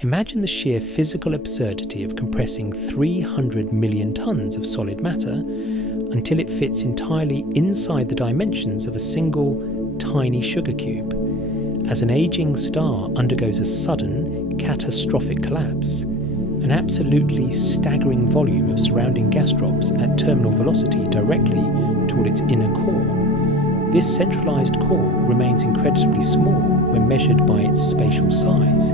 Imagine the sheer physical absurdity of compressing 300 million tons of solid matter until it fits entirely inside the dimensions of a single tiny sugar cube. As an aging star undergoes a sudden, catastrophic collapse, an absolutely staggering volume of surrounding gas drops at terminal velocity directly toward its inner core. This centralized core remains incredibly small when measured by its spatial size,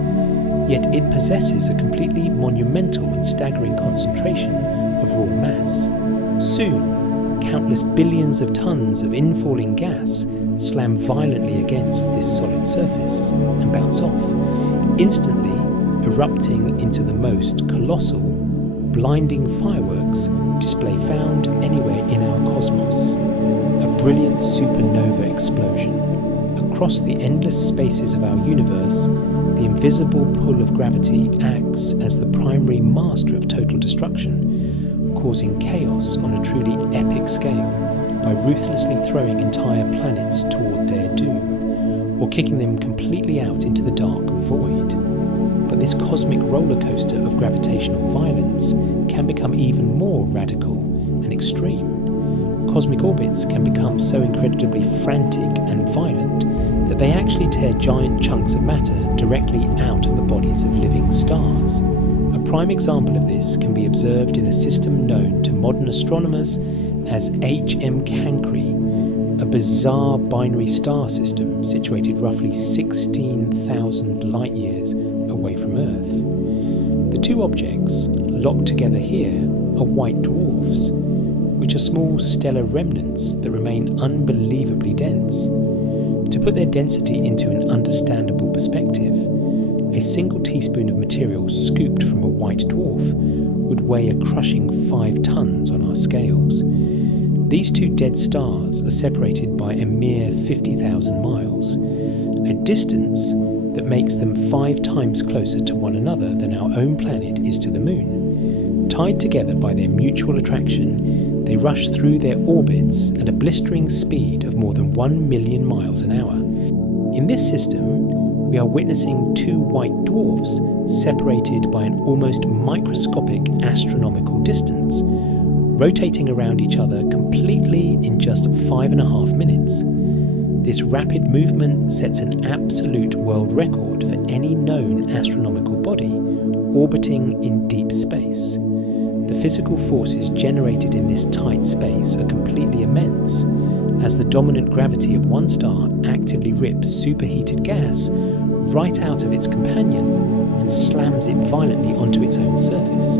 yet it possesses a completely monumental and staggering concentration of raw mass. Soon, countless billions of tons of infalling gas slam violently against this solid surface and bounce off, instantly erupting into the most colossal, blinding fireworks display found anywhere in our cosmos. A brilliant supernova explosion. Across the endless spaces of our universe, the invisible pull of gravity acts as the primary master of total destruction, causing chaos on a truly epic scale by ruthlessly throwing entire planets toward their doom, or kicking them completely out into the dark void. But this cosmic roller coaster of gravitational violence can become even more radical and extreme. Cosmic orbits can become so incredibly frantic and violent that they actually tear giant chunks of matter directly out of the bodies of living stars. A prime example of this can be observed in a system known to modern astronomers as HM Cancri, a bizarre binary star system situated roughly 16,000 light-years away from Earth. The two objects locked together here are white dwarfs, which are small stellar remnants that remain unbelievably dense. To put their density into an understandable perspective, a single teaspoon of material scooped from a white dwarf would weigh a crushing 5 tons on our scales. These two dead stars are separated by a mere 50,000 miles, a distance that makes them 5 times closer to one another than our own planet is to the Moon. Tied together by their mutual attraction, they rush through their orbits at a blistering speed of more than 1 million miles an hour. In this system, we are witnessing two white dwarfs separated by an almost microscopic astronomical distance, rotating around each other completely in just 5.5 minutes. This rapid movement sets an absolute world record for any known astronomical body orbiting in deep space. The physical forces generated in this tight space are completely immense, as the dominant gravity of one star actively rips superheated gas right out of its companion and slams it violently onto its own surface.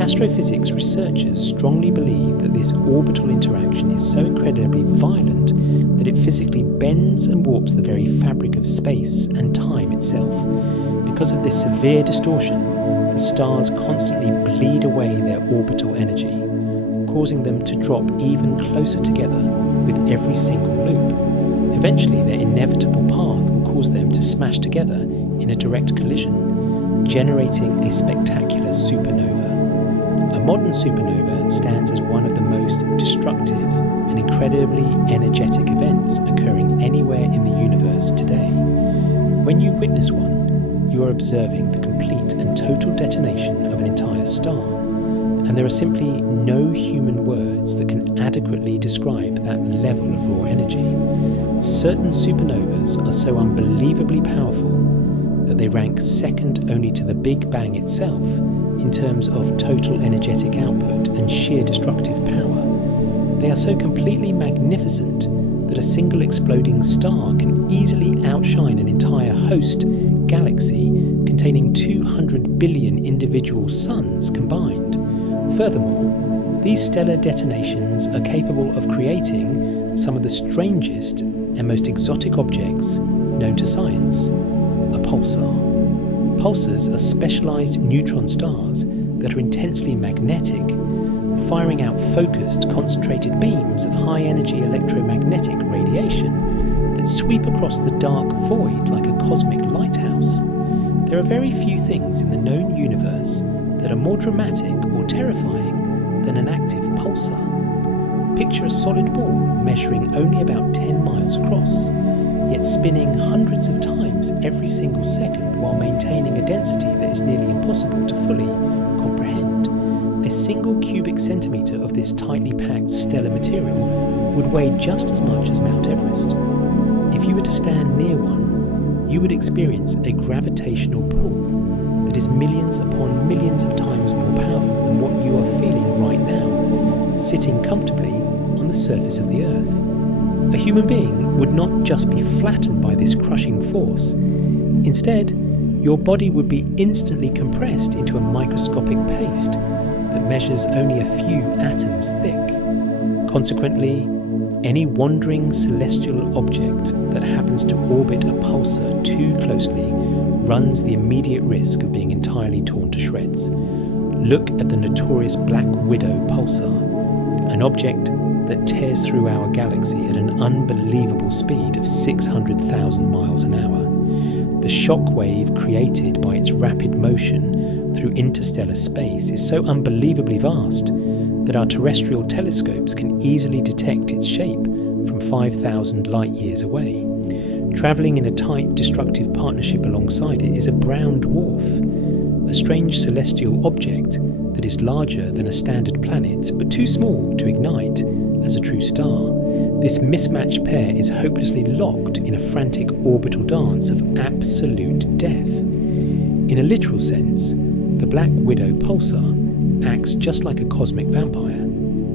Astrophysics researchers strongly believe that this orbital interaction is so incredibly violent that it physically bends and warps the very fabric of space and time itself. Because of this severe distortion, the stars constantly bleed away their orbital energy, causing them to drop even closer together with every single loop. Eventually, their inevitable path will cause them to smash together in a direct collision, generating a spectacular supernova. A modern supernova stands as one of the most destructive and incredibly energetic events occurring anywhere in the universe today. When you witness one, you are observing the complete and total detonation of an entire star, and there are simply no human words that can adequately describe that level of raw energy. Certain supernovas are so unbelievably powerful that they rank second only to the Big Bang itself in terms of total energetic output and sheer destructive power. They are so completely magnificent that a single exploding star can easily outshine an entire host galaxy containing 200 billion individual suns combined. Furthermore, these stellar detonations are capable of creating some of the strangest and most exotic objects known to science. A pulsar. Pulsars are specialized neutron stars that are intensely magnetic, firing out focused, concentrated beams of high-energy electromagnetic radiation that sweep across the dark void like a cosmic lighthouse. There are very few things in the known universe that are more dramatic or terrifying than an active pulsar. Picture a solid ball measuring only about 10 miles across. yet spinning hundreds of times every single second while maintaining a density that is nearly impossible to fully comprehend. A single cubic centimetre of this tightly packed stellar material would weigh just as much as Mount Everest. If you were to stand near one, you would experience a gravitational pull that is millions upon millions of times more powerful than what you are feeling right now, sitting comfortably on the surface of the Earth. A human being would not just be flattened by this crushing force. Instead, your body would be instantly compressed into a microscopic paste that measures only a few atoms thick. Consequently, any wandering celestial object that happens to orbit a pulsar too closely runs the immediate risk of being entirely torn to shreds. Look at the notorious Black Widow pulsar, an object that tears through our galaxy at an unbelievable speed of 600,000 miles an hour. The shock wave created by its rapid motion through interstellar space is so unbelievably vast that our terrestrial telescopes can easily detect its shape from 5,000 light years away. Travelling in a tight, destructive partnership alongside it is a brown dwarf, a strange celestial object that is larger than a standard planet but too small to ignite as a true star. This mismatched pair is hopelessly locked in a frantic orbital dance of absolute death. In a literal sense, the Black Widow pulsar acts just like a cosmic vampire,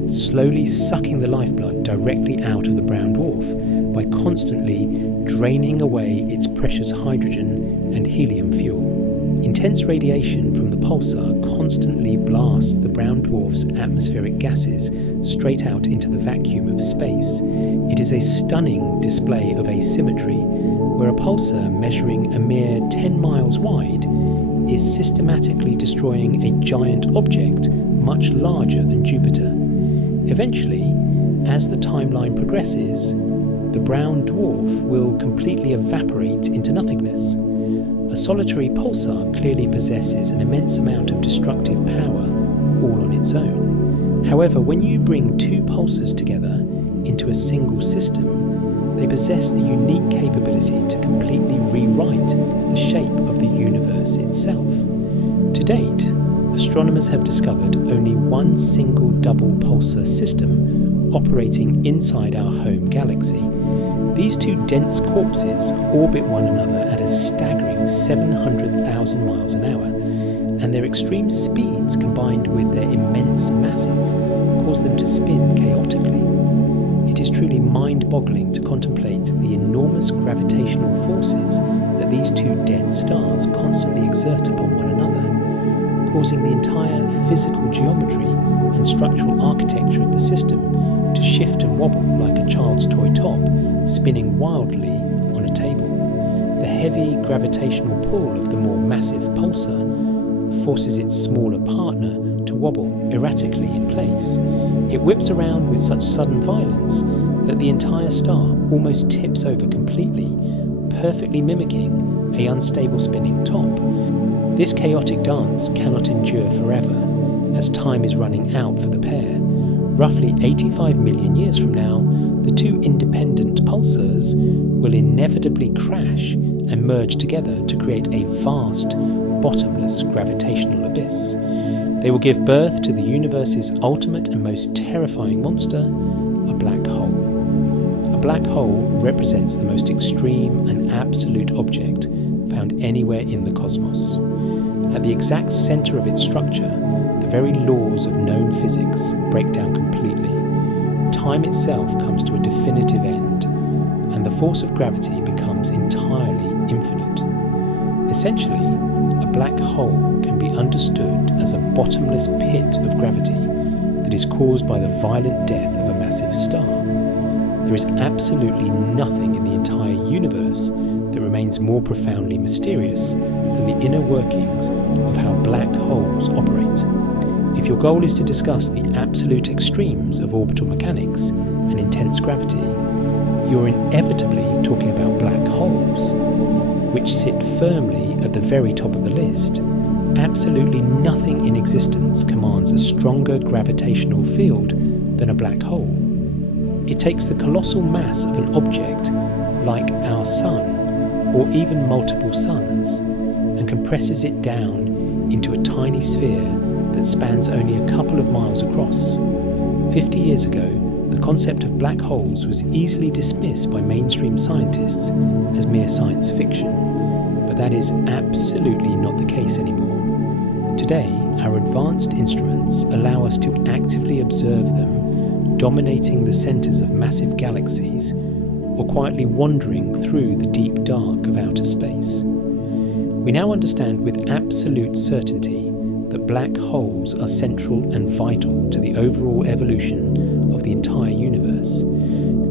slowly sucking the lifeblood directly out of the brown dwarf by constantly draining away its precious hydrogen and helium fuel. Intense radiation from the pulsar constantly blasts the brown dwarf's atmospheric gases straight out into the vacuum of space. It is a stunning display of asymmetry, where a pulsar measuring a mere 10 miles wide is systematically destroying a giant object much larger than Jupiter. Eventually, as the timeline progresses, the brown dwarf will completely evaporate into nothingness. A solitary pulsar clearly possesses an immense amount of destructive power all on its own. However, when you bring two pulsars together into a single system, they possess the unique capability to completely rewrite the shape of the universe itself. To date, astronomers have discovered only one single double pulsar system operating inside our home galaxy. These two dense corpses orbit one another at a staggering 700,000 miles an hour, and their extreme speeds combined with their immense masses cause them to spin chaotically. It is truly mind-boggling to contemplate the enormous gravitational forces that these two dead stars constantly exert upon one another, causing the entire physical geometry and structural architecture of the system to shift and wobble like a child's toy top spinning wildly on a table. The heavy gravitational pull of the more massive pulsar forces its smaller partner to wobble erratically in place. It whips around with such sudden violence that the entire star almost tips over completely, perfectly mimicking an unstable spinning top. This chaotic dance cannot endure forever, as time is running out for the pair. Roughly 85 million years from now, the two independent pulsars will inevitably crash and merge together to create a vast, bottomless gravitational abyss. They will give birth to the universe's ultimate and most terrifying monster, a black hole. A black hole represents the most extreme and absolute object found anywhere in the cosmos. At the exact center of its structure, the very laws of known physics break down completely. Time itself comes to a definitive end, and the force of gravity becomes entirely infinite. Essentially, a black hole can be understood as a bottomless pit of gravity that is caused by the violent death of a massive star. There is absolutely nothing in the entire universe that remains more profoundly mysterious than the inner workings of how black holes operate. If your goal is to discuss the absolute extremes of orbital mechanics and intense gravity, you're inevitably talking about black holes, which sit firmly at the very top of the list. Absolutely nothing in existence commands a stronger gravitational field than a black hole. It takes the colossal mass of an object like our Sun, or even multiple suns, and compresses it down into a tiny sphere that spans only a couple of miles across. 50 years ago, the concept of black holes was easily dismissed by mainstream scientists as mere science fiction, but that is absolutely not the case anymore. Today, our advanced instruments allow us to actively observe them dominating the centres of massive galaxies, or quietly wandering through the deep dark of outer space. We now understand with absolute certainty that black holes are central and vital to the overall evolution of the entire universe.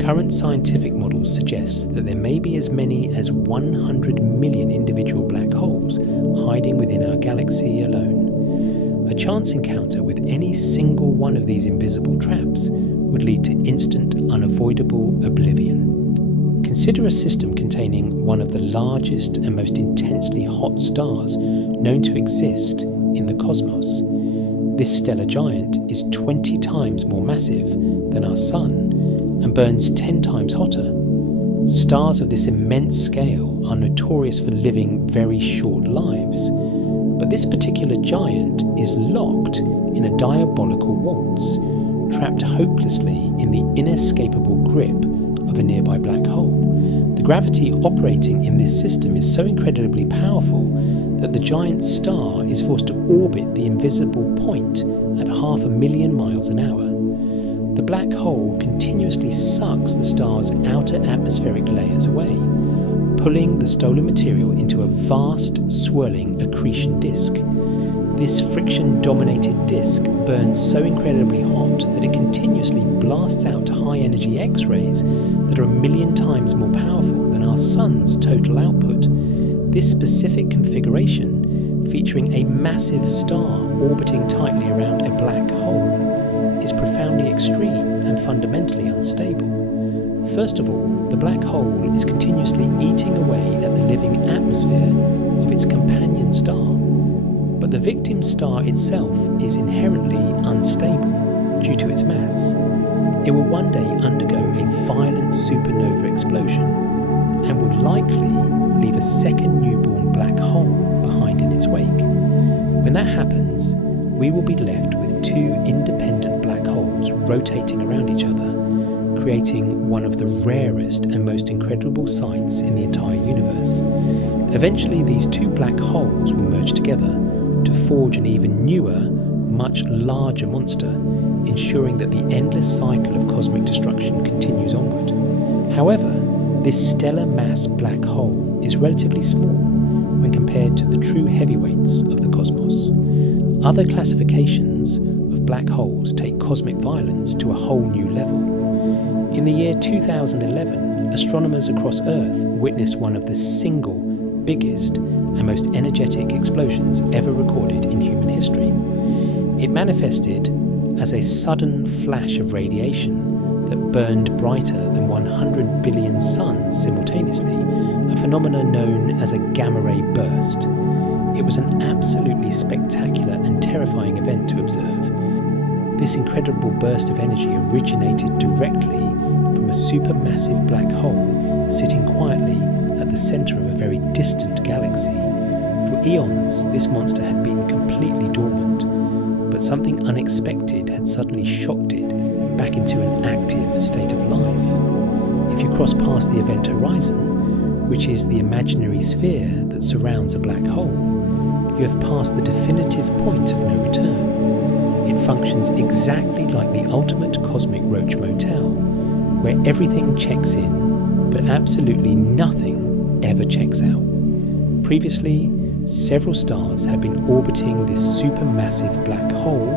Current scientific models suggest that there may be as many as 100 million individual black holes hiding within our galaxy alone. A chance encounter with any single one of these invisible traps would lead to instant, unavoidable oblivion. Consider a system containing one of the largest and most intensely hot stars known to exist in the cosmos. This stellar giant is 20 times more massive than our Sun and burns 10 times hotter. Stars of this immense scale are notorious for living very short lives, but this particular giant is locked in a diabolical waltz, trapped hopelessly in the inescapable grip of a nearby black hole. The gravity operating in this system is so incredibly powerful that the giant star is forced to orbit the invisible point at 500,000 miles an hour. The black hole continuously sucks the star's outer atmospheric layers away, pulling the stolen material into a vast, swirling accretion disk. This friction-dominated disk burns so incredibly hot that it continuously blasts out high-energy X-rays that are 1,000,000 times more powerful than our Sun's total output. This specific configuration, featuring a massive star orbiting tightly around a black hole, is profoundly extreme and fundamentally unstable. First of all, the black hole is continuously eating away at the living atmosphere of its companion star. But the victim star itself is inherently unstable due to its mass. It will one day undergo a violent supernova explosion and will likely leave a second newborn black hole behind in its wake. When that happens, we will be left with two independent black holes rotating around each other, creating one of the rarest and most incredible sights in the entire universe. Eventually, these two black holes will merge together to forge an even newer, much larger monster, ensuring that the endless cycle of cosmic destruction continues onward. However, this stellar mass black hole is relatively small when compared to the true heavyweights of the cosmos. Other classifications of black holes take cosmic violence to a whole new level. In the year 2011, astronomers across Earth witnessed one of the single biggest and most energetic explosions ever recorded in human history. It manifested as a sudden flash of radiation that burned brighter than 100 billion suns simultaneously, a phenomenon known as a gamma ray burst. It was an absolutely spectacular and terrifying event to observe. This incredible burst of energy originated directly from a supermassive black hole sitting quietly at the centre of a very distant galaxy. For eons, this monster had been completely dormant, but something unexpected had suddenly shocked it back into an active state of life. If you cross past the event horizon, which is the imaginary sphere that surrounds a black hole, you have passed the definitive point of no return. It functions exactly like the ultimate cosmic roach motel, where everything checks in, but absolutely nothing ever checks out. Previously, several stars have been orbiting this supermassive black hole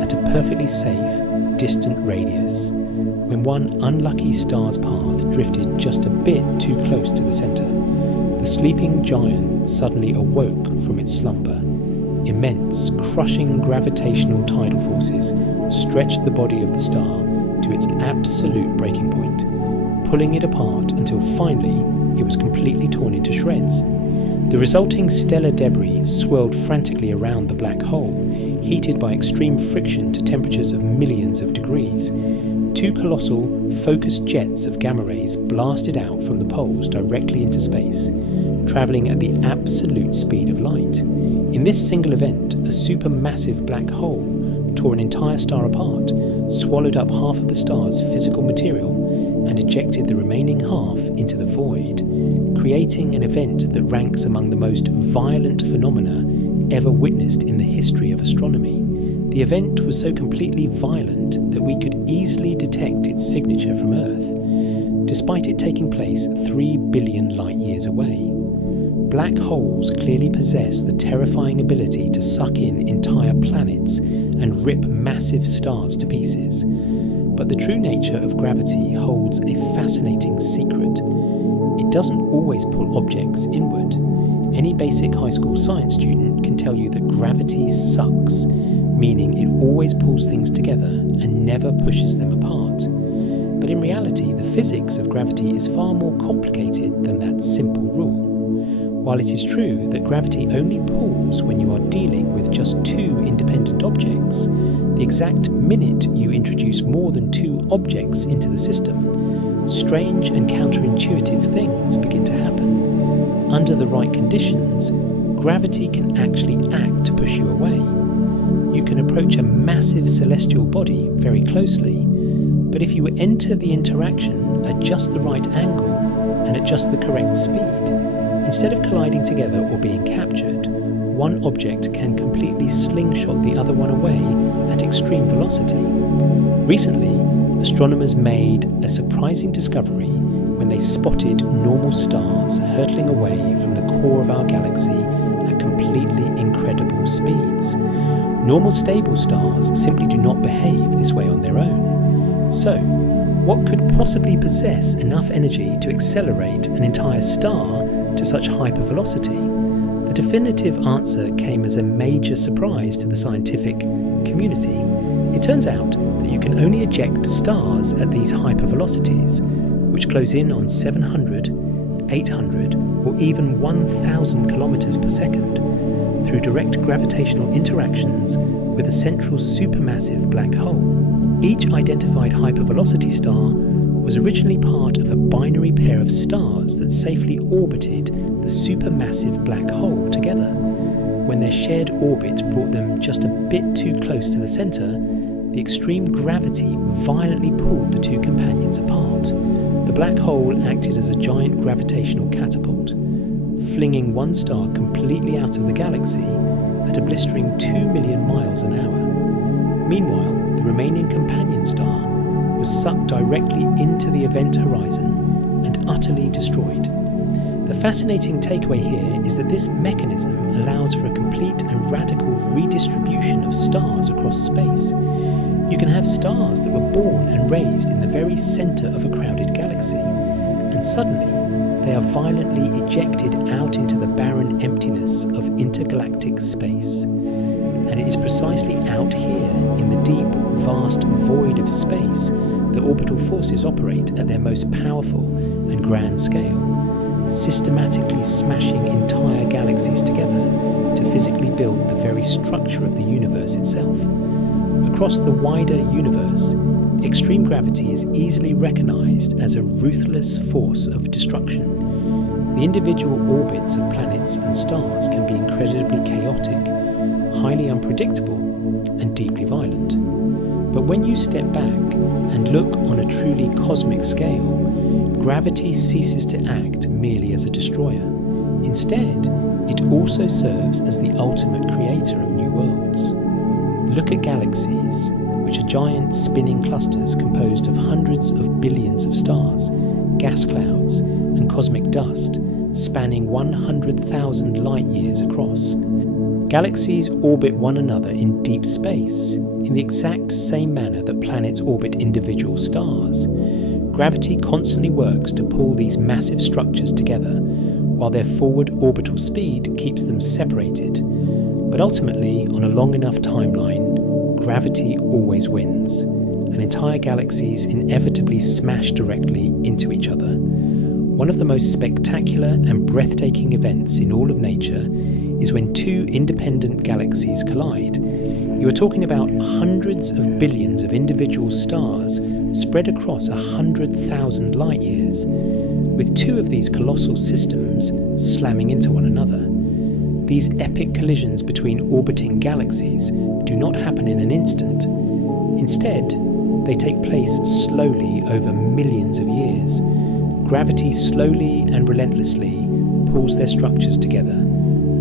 at a perfectly safe, distant radius, when one unlucky star's path drifted just a bit too close to the centre. The sleeping giant suddenly awoke from its slumber. Immense, crushing gravitational tidal forces stretched the body of the star to its absolute breaking point, pulling it apart until finally it was completely torn into shreds. The resulting stellar debris swirled frantically around the black hole, heated by extreme friction to temperatures of millions of degrees. two colossal focused jets of gamma rays blasted out from the poles directly into space, travelling at the absolute speed of light. In this single event, a supermassive black hole tore an entire star apart, swallowed up half of the star's physical material, and ejected the remaining half into the void, creating an event that ranks among the most violent phenomena ever witnessed in the history of astronomy. The event was so completely violent that we could easily detect its signature from Earth, despite it taking place 3 billion light years away. Black holes clearly possess the terrifying ability to suck in entire planets and rip massive stars to pieces. But the true nature of gravity holds a fascinating secret. It doesn't always pull objects inward. Any basic high school science student can tell you that gravity sucks, meaning it always pulls things together and never pushes them apart. But in reality, the physics of gravity is far more complicated than that simple rule. While it is true that gravity only pulls when you are dealing with just two independent objects, the exact minute you introduce more than two objects into the system, strange and counterintuitive things begin to happen. Under the right conditions, gravity can actually act to push you away. You can approach a massive celestial body very closely, but if you enter the interaction at just the right angle and at just the correct speed, instead of colliding together or being captured, one object can completely slingshot the other one away at extreme velocity. Recently, astronomers made a surprising discovery when they spotted normal stars hurtling away from the core of our galaxy at completely incredible speeds. Normal stable stars simply do not behave this way on their own. So, what could possibly possess enough energy to accelerate an entire star to such hypervelocity? The definitive answer came as a major surprise to the scientific community. It turns out that you can only eject stars at these hypervelocities, which close in on 700, 800, or even 1,000 kilometers per second, through direct gravitational interactions with a central supermassive black hole. Each identified hypervelocity star was originally part of a binary pair of stars that safely orbited the supermassive black hole together. When their shared orbit brought them just a bit too close to the center, the extreme gravity violently pulled the two companions apart. The black hole acted as a giant gravitational catapult, flinging one star completely out of the galaxy at a blistering 2 million miles an hour. Meanwhile, the remaining companion star was sucked directly into the event horizon and utterly destroyed. The fascinating takeaway here is that this mechanism allows for a complete and radical redistribution of stars across space. You can have stars that were born and raised in the very center of a crowded galaxy, and suddenly they are violently ejected out into the barren emptiness of intergalactic space. And it is precisely out here, in the deep, vast void of space, that orbital forces operate at their most powerful and grand scale, systematically smashing entire galaxies together to physically build the very structure of the universe itself. Across the wider universe, extreme gravity is easily recognized as a ruthless force of destruction. The individual orbits of planets and stars can be incredibly chaotic, highly unpredictable, and deeply violent. But when you step back and look on a truly cosmic scale, gravity ceases to act merely as a destroyer. Instead, it also serves as the ultimate creator of new worlds. Look at galaxies, which are giant spinning clusters composed of hundreds of billions of stars, gas clouds, and cosmic dust, spanning 100,000 light years across. Galaxies orbit one another in deep space, in the exact same manner that planets orbit individual stars. Gravity constantly works to pull these massive structures together, while their forward orbital speed keeps them separated. But ultimately, on a long enough timeline, gravity always wins, and entire galaxies inevitably smash directly into each other. One of the most spectacular and breathtaking events in all of nature is when two independent galaxies collide. You are talking about hundreds of billions of individual stars spread across 100,000 light years, with two of these colossal systems slamming into one another. These epic collisions between orbiting galaxies do not happen in an instant. Instead, they take place slowly over millions of years. Gravity slowly and relentlessly pulls their structures together,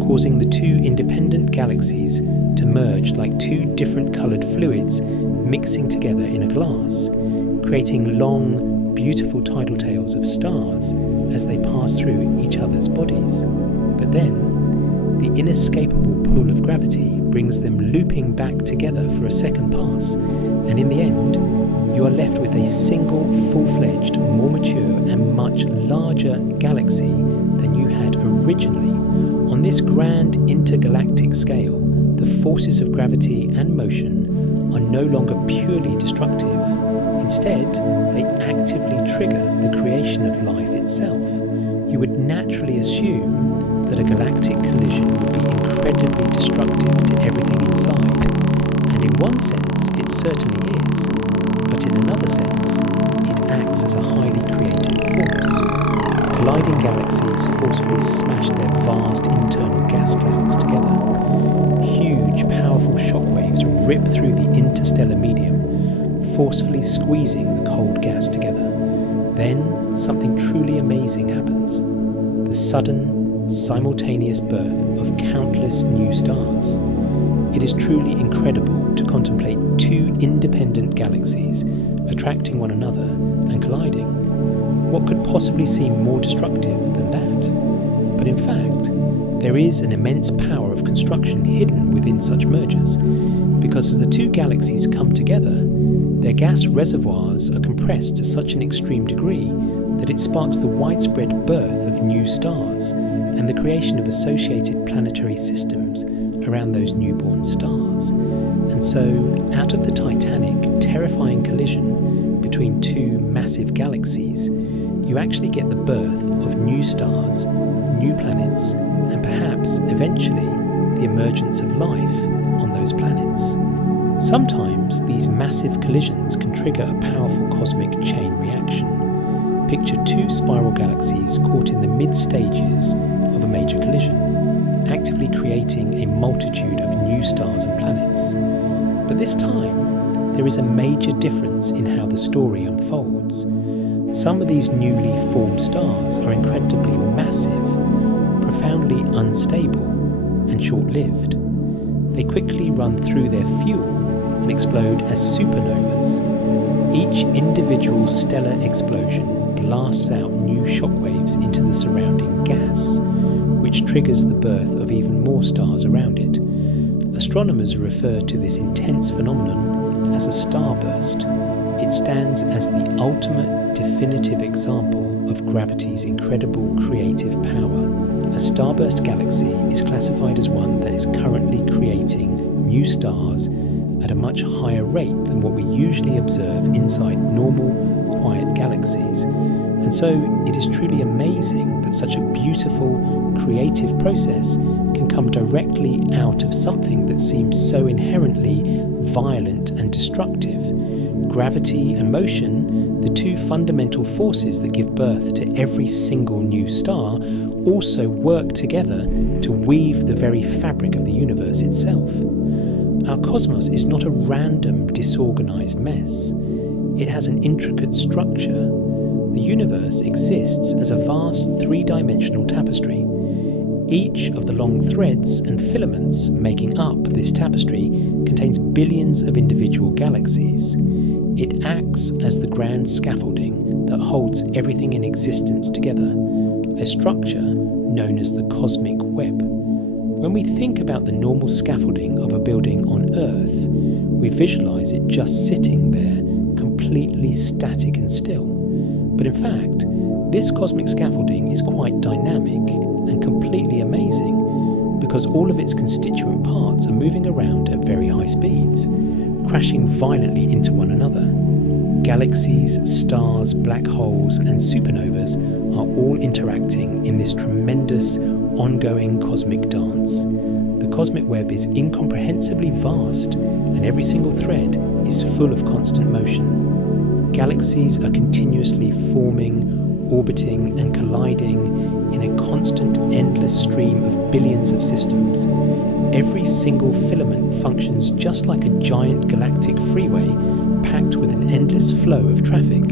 causing the two independent galaxies to merge like two different coloured fluids mixing together in a glass, creating long, beautiful tidal tails of stars as they pass through each other's bodies. But then, the inescapable pull of gravity brings them looping back together for a second pass, and in the end, you are left with a single, full-fledged, more mature and much larger galaxy than you had originally. On this grand intergalactic scale, the forces of gravity and motion are no longer purely destructive. Instead, they actively trigger the creation of life itself. You would naturally assume that a galactic collision would be incredibly destructive to everything inside, and in one sense it certainly is, but in another sense it acts as a highly creative force. Colliding galaxies forcefully smash their vast internal gas clouds together. Huge, powerful shockwaves rip through the interstellar medium, forcefully squeezing the cold gas together. Then something truly amazing happens. The sudden, simultaneous birth of countless new stars. It is truly incredible to contemplate two independent galaxies attracting one another and colliding. What could possibly seem more destructive than that? But in fact, there is an immense power of construction hidden within such mergers, because as the two galaxies come together, their gas reservoirs are compressed to such an extreme degree that it sparks the widespread birth of new stars and the creation of associated planetary systems around those newborn stars. And so, out of the titanic, terrifying collision between two massive galaxies, you actually get the birth of new stars, new planets, and perhaps, eventually, the emergence of life on those planets. Sometimes these massive collisions can trigger a powerful cosmic chain reaction. Picture two spiral galaxies caught in the mid-stages of a major collision, actively creating a multitude of new stars and planets. But this time, there is a major difference in how the story unfolds. Some of these newly formed stars are incredibly massive, profoundly unstable, and short-lived. They quickly run through their fuel and explode as supernovas. Each individual stellar explosion blasts out new shockwaves into the surrounding gas, which triggers the birth of even more stars around it. Astronomers refer to this intense phenomenon as a starburst. It stands as the ultimate definitive example of gravity's incredible creative power. A starburst galaxy is classified as one that is currently creating new stars at a much higher rate than what we usually observe inside normal, quiet galaxies. And so it is truly amazing that such a beautiful, creative process can come directly out of something that seems so inherently violent and destructive. Gravity and motion, the two fundamental forces that give birth to every single new star, also work together to weave the very fabric of the universe itself. Our cosmos is not a random, disorganized mess. It has an intricate structure. The universe exists as a vast three-dimensional tapestry. Each of the long threads and filaments making up this tapestry contains billions of individual galaxies. It acts as the grand scaffolding that holds everything in existence together, a structure known as the cosmic web. When we think about the normal scaffolding of a building on Earth, we visualize it just sitting there, completely static and still. But in fact, this cosmic scaffolding is quite dynamic and completely amazing because all of its constituent parts are moving around at very high speeds, crashing violently into one another. Galaxies, stars, black holes, and supernovas are all interacting in this tremendous, ongoing cosmic dance. The cosmic web is incomprehensibly vast, and every single thread is full of constant motion. Galaxies are continuously forming, orbiting, and colliding in a constant, endless stream of billions of systems. Every single filament functions just like a giant galactic freeway packed with an endless flow of traffic,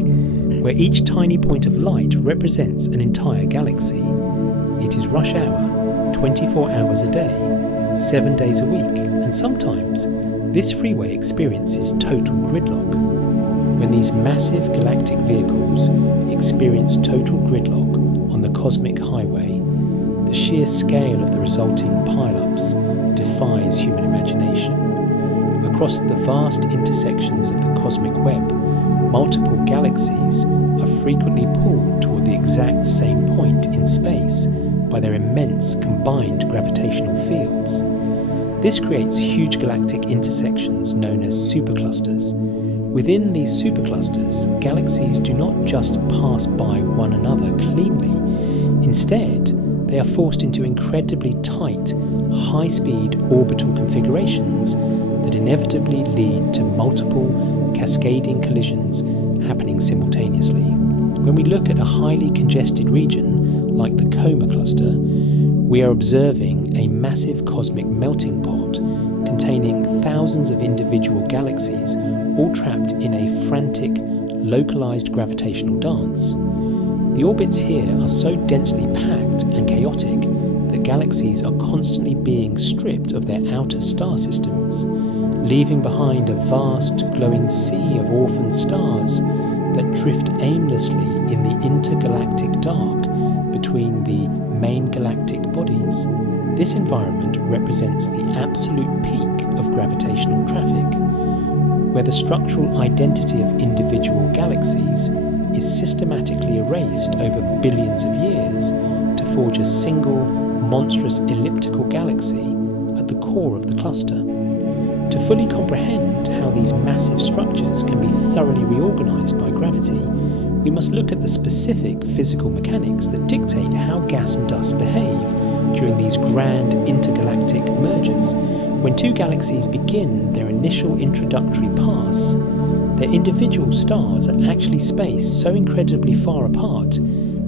where each tiny point of light represents an entire galaxy. It is rush hour, 24 hours a day, 7 days a week, and sometimes this freeway experiences total gridlock. When these massive galactic vehicles experience total gridlock on the cosmic highway, the sheer scale of the resulting pileups defies human imagination. Across the vast intersections of the cosmic web, multiple galaxies are frequently pulled toward the exact same point in space by their immense combined gravitational fields. This creates huge galactic intersections known as superclusters. Within these superclusters, galaxies do not just pass by one another cleanly. Instead, they are forced into incredibly tight, high-speed orbital configurations that inevitably lead to multiple cascading collisions happening simultaneously. When we look at a highly congested region like the Coma cluster, we are observing a massive cosmic melting pot containing thousands of individual galaxies all trapped in a frantic, localized gravitational dance. The orbits here are so densely packed and chaotic that galaxies are constantly being stripped of their outer star systems, leaving behind a vast, glowing sea of orphan stars that drift aimlessly in the intergalactic dark between the main galactic bodies. This environment represents the absolute peak of gravitational traffic, where the structural identity of individual galaxies is systematically erased over billions of years to forge a single, monstrous elliptical galaxy at the core of the cluster. To fully comprehend how these massive structures can be thoroughly reorganized by gravity, we must look at the specific physical mechanics that dictate how gas and dust behave during these grand intergalactic mergers. When two galaxies begin their initial introductory pass, their individual stars are actually spaced so incredibly far apart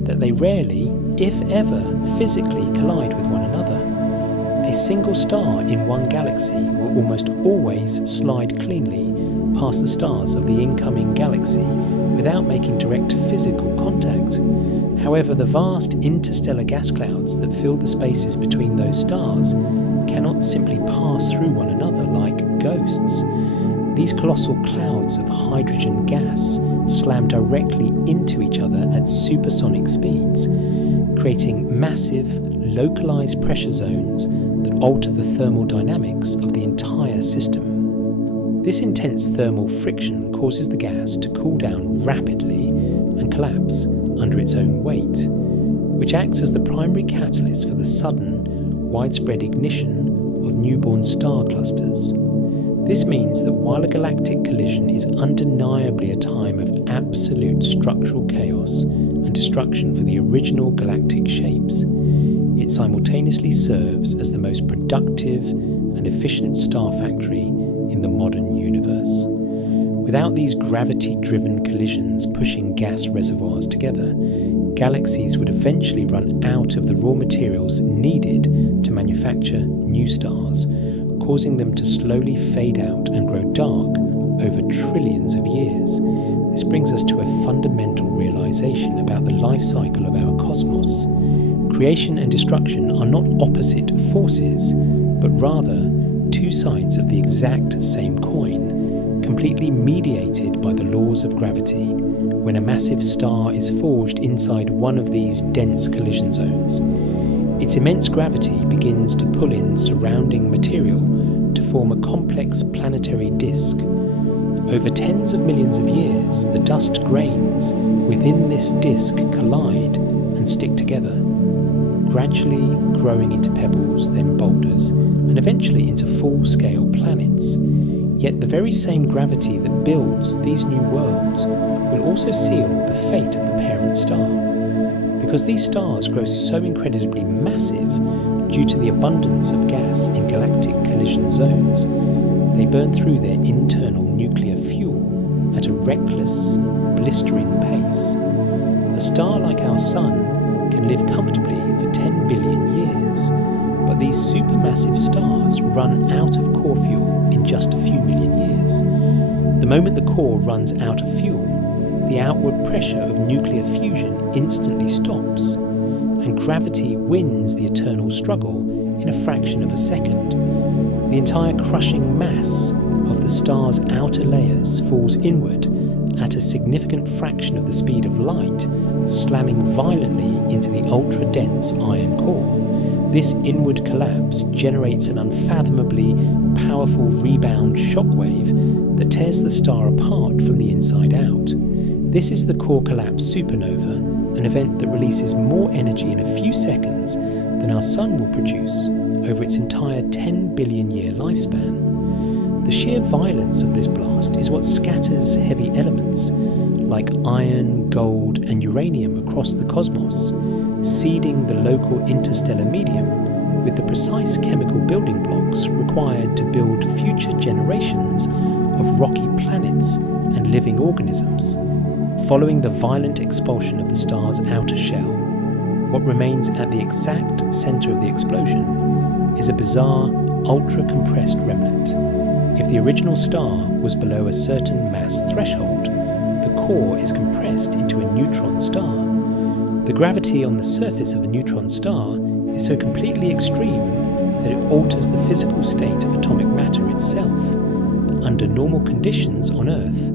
that they rarely, if ever, physically collide with one another. A single star in one galaxy will almost always slide cleanly past the stars of the incoming galaxy without making direct physical contact. However, the vast interstellar gas clouds that fill the spaces between those stars cannot simply pass through one another like ghosts. These colossal clouds of hydrogen gas slam directly into each other at supersonic speeds, creating massive, localized pressure zones that alter the thermal dynamics of the entire system. This intense thermal friction causes the gas to cool down rapidly and collapse under its own weight, which acts as the primary catalyst for the sudden, widespread ignition of newborn star clusters. This means that while a galactic collision is undeniably a time of absolute structural chaos and destruction for the original galactic shapes, it simultaneously serves as the most productive and efficient star factory in the modern universe. Without these gravity-driven collisions pushing gas reservoirs together, galaxies would eventually run out of the raw materials needed to manufacture new stars, causing them to slowly fade out and grow dark over trillions of years. This brings us to a fundamental realization about the life cycle of our cosmos. Creation and destruction are not opposite forces, but rather two sides of the exact same coin, completely mediated by the laws of gravity. When a massive star is forged inside one of these dense collision zones, its immense gravity begins to pull in surrounding material to form a complex planetary disk. Over tens of millions of years, the dust grains within this disk collide and stick together, gradually growing into pebbles, then boulders, and eventually into full-scale planets. Yet the very same gravity that builds these new worlds will also seal the fate of the parent star. Because these stars grow so incredibly massive Due to the abundance of gas in galactic collision zones, they burn through their internal nuclear fuel at a reckless, blistering pace. A star like our Sun can live comfortably for 10 billion years, but these supermassive stars run out of core fuel in just a few million years. The moment the core runs out of fuel, the outward pressure of nuclear fusion instantly stops, and gravity wins the eternal struggle in a fraction of a second. The entire crushing mass of the star's outer layers falls inward at a significant fraction of the speed of light, slamming violently into the ultra-dense iron core. This inward collapse generates an unfathomably powerful rebound shockwave that tears the star apart from the inside out. This is the core collapse supernova, an event that releases more energy in a few seconds than our Sun will produce over its entire 10 billion year lifespan. The sheer violence of this blast is what scatters heavy elements like iron, gold, and uranium across the cosmos, seeding the local interstellar medium with the precise chemical building blocks required to build future generations of rocky planets and living organisms. Following the violent expulsion of the star's outer shell, what remains at the exact centre of the explosion is a bizarre, ultra-compressed remnant. If the original star was below a certain mass threshold, the core is compressed into a neutron star. The gravity on the surface of a neutron star is so completely extreme that it alters the physical state of atomic matter itself. Under normal conditions on Earth,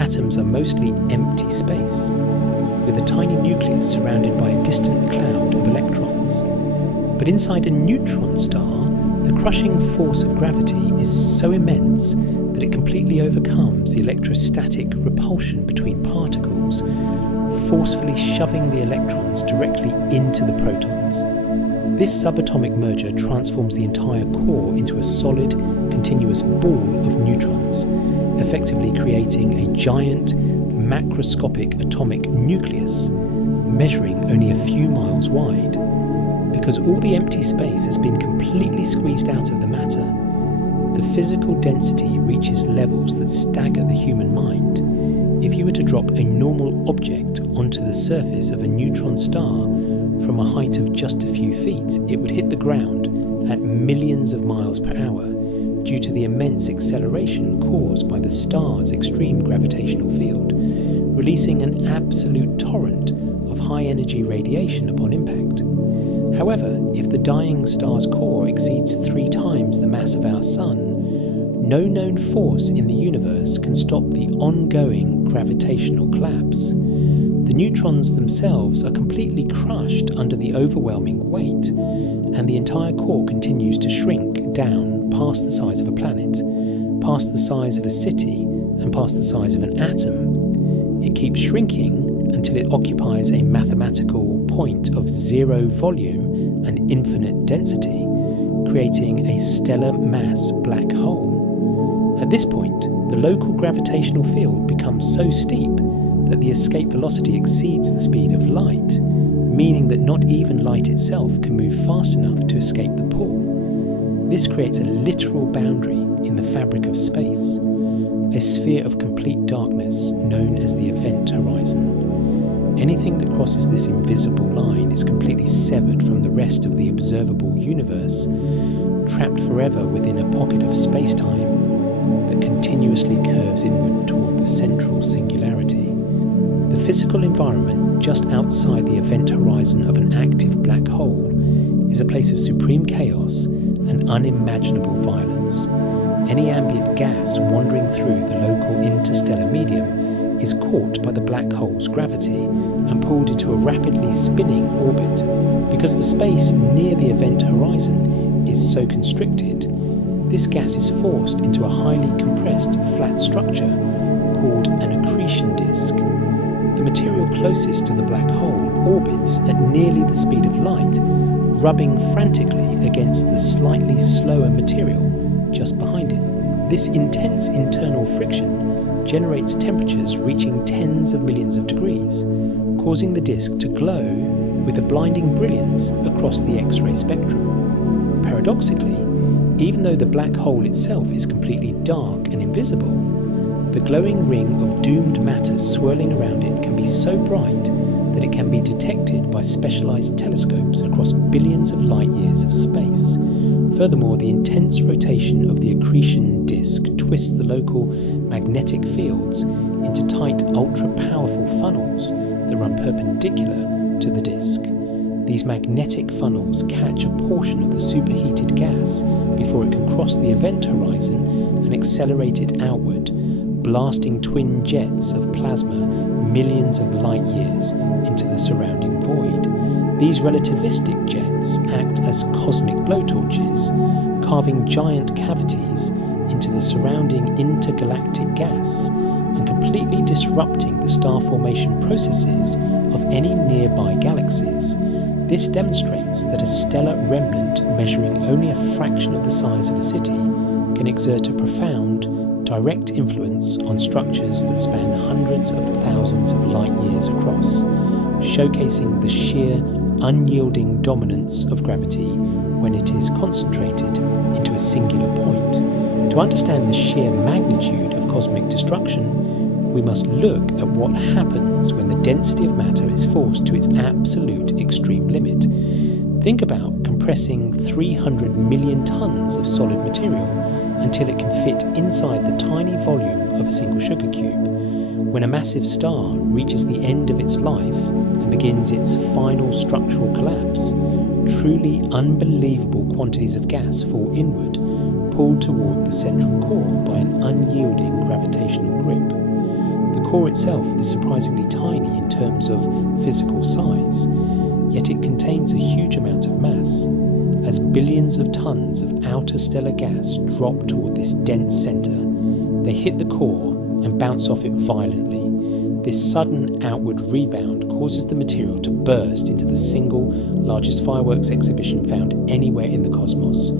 atoms are mostly empty space, with a tiny nucleus surrounded by a distant cloud of electrons. But inside a neutron star, the crushing force of gravity is so immense that it completely overcomes the electrostatic repulsion between particles, forcefully shoving the electrons directly into the protons. This subatomic merger transforms the entire core into a solid, continuous ball of neutrons, effectively creating a giant, macroscopic atomic nucleus, measuring only a few miles wide. Because all the empty space has been completely squeezed out of the matter, the physical density reaches levels that stagger the human mind. If you were to drop a normal object onto the surface of a neutron star from a height of just a few feet, it would hit the ground at millions of miles per hour due to the immense acceleration caused by the star's extreme gravitational field, releasing an absolute torrent of high-energy radiation upon impact. However, if the dying star's core exceeds 3 times the mass of our Sun, no known force in the universe can stop the ongoing gravitational collapse. The neutrons themselves are completely crushed under the overwhelming weight, and the entire core continues to shrink down past the size of a planet, past the size of a city, and past the size of an atom. It keeps shrinking until it occupies a mathematical point of 0 volume and infinite density, creating a stellar mass black hole. At this point, the local gravitational field becomes so steep that the escape velocity exceeds the speed of light, meaning that not even light itself can move fast enough to escape the pull. This creates a literal boundary in the fabric of space, a sphere of complete darkness known as the event horizon. Anything that crosses this invisible line is completely severed from the rest of the observable universe, trapped forever within a pocket of space-time that continuously curves inward toward the central singularity. The physical environment just outside the event horizon of an active black hole is a place of supreme chaos and unimaginable violence. Any ambient gas wandering through the local interstellar medium is caught by the black hole's gravity and pulled into a rapidly spinning orbit. Because the space near the event horizon is so constricted, this gas is forced into a highly compressed flat structure called an accretion disk. The material closest to the black hole orbits at nearly the speed of light, rubbing frantically against the slightly slower material just behind it. This intense internal friction generates temperatures reaching tens of millions of degrees, causing the disk to glow with a blinding brilliance across the X-ray spectrum. Paradoxically, even though the black hole itself is completely dark and invisible, the glowing ring of doomed matter swirling around it can be so bright that it can be detected by specialized telescopes across billions of light years of space. Furthermore, the intense rotation of the accretion disk twists the local magnetic fields into tight, ultra-powerful funnels that run perpendicular to the disk. These magnetic funnels catch a portion of the superheated gas before it can cross the event horizon and accelerate it outward, blasting twin jets of plasma millions of light years into the surrounding void. These relativistic jets act as cosmic blowtorches, carving giant cavities into the surrounding intergalactic gas and completely disrupting the star formation processes of any nearby galaxies. This demonstrates that a stellar remnant measuring only a fraction of the size of a city can exert a profound, direct influence on structures that span hundreds of thousands of light years across, showcasing the sheer, unyielding dominance of gravity when it is concentrated into a singular point. To understand the sheer magnitude of cosmic destruction, we must look at what happens when the density of matter is forced to its absolute extreme limit. Think about compressing 300 million tons of solid material until it can fit inside the tiny volume of a single sugar cube. When a massive star reaches the end of its life and begins its final structural collapse, truly unbelievable quantities of gas fall inward, pulled toward the central core by an unyielding gravitational grip. The core itself is surprisingly tiny in terms of physical size, yet it contains a huge amount of mass. As billions of tons of outer stellar gas drop toward this dense center, they hit the core and bounce off it violently. This sudden outward rebound causes the material to burst into the single largest fireworks exhibition found anywhere in the cosmos,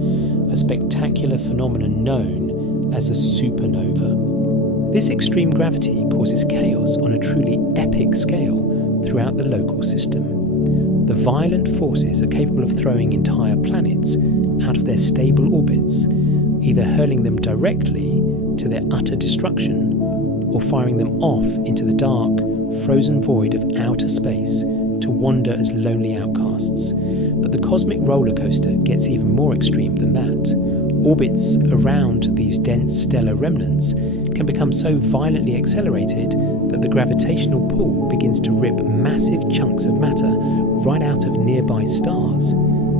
a spectacular phenomenon known as a supernova. This extreme gravity causes chaos on a truly epic scale throughout the local system. The violent forces are capable of throwing entire planets out of their stable orbits, either hurling them directly to their utter destruction or firing them off into the dark, frozen void of outer space to wander as lonely outcasts. But the cosmic roller coaster gets even more extreme than that. Orbits around these dense stellar remnants can become so violently accelerated that the gravitational pull begins to rip massive chunks of matter right out of nearby stars.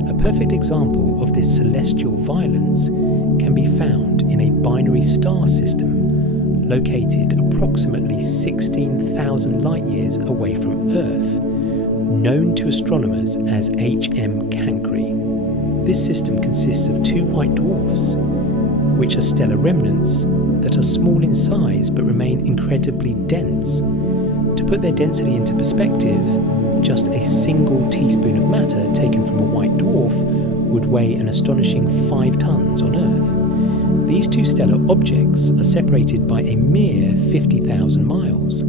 A perfect example of this celestial violence can be found in a binary star system located approximately 16,000 light years away from Earth, known to astronomers as HM Cancri. This system consists of two white dwarfs, which are stellar remnants that are small in size but remain incredibly dense. To put their density into perspective, just a single teaspoon of matter taken from a white dwarf would weigh an astonishing 5 tons on Earth. These two stellar objects are separated by a mere 50,000 miles,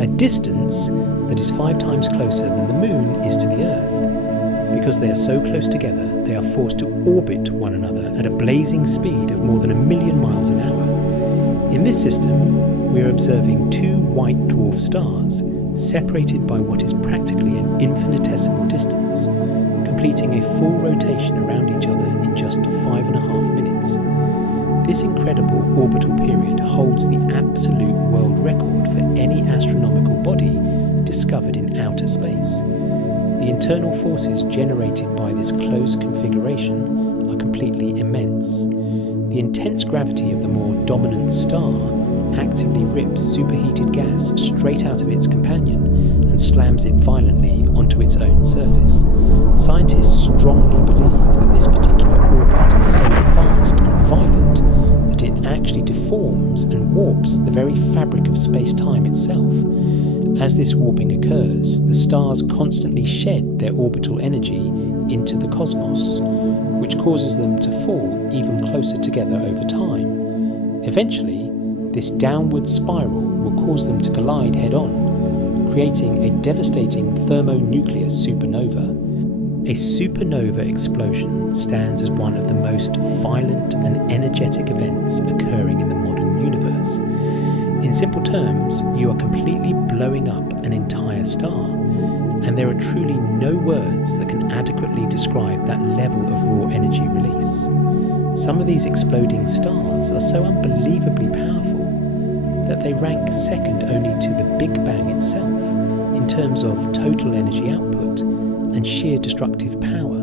a distance that is 5 times closer than the Moon is to the Earth. Because they are so close together, they are forced to orbit one another at a blazing speed of more than 1 million miles an hour. In this system, we are observing two white dwarf stars, separated by what is practically an infinitesimal distance, completing a full rotation around each other in just 5.5 minutes. This incredible orbital period holds the absolute world record for any astronomical body discovered in outer space. The internal forces generated by this closed configuration are completely immense. The intense gravity of the more dominant star actively rips superheated gas straight out of its companion and slams it violently onto its own surface. Scientists strongly believe that this particular orbit is so fast and violent that it actually deforms and warps the very fabric of space-time itself. As this warping occurs, the stars constantly shed their orbital energy into the cosmos, which causes them to fall even closer together over time. Eventually, this downward spiral will cause them to collide head-on, creating a devastating thermonuclear supernova. A supernova explosion stands as one of the most violent and energetic events occurring in the modern universe. In simple terms, you are completely blowing up an entire star, and there are truly no words that can adequately describe that level of raw energy release. Some of these exploding stars are so unbelievably powerful that they rank second only to the Big Bang itself in terms of total energy output and sheer destructive power.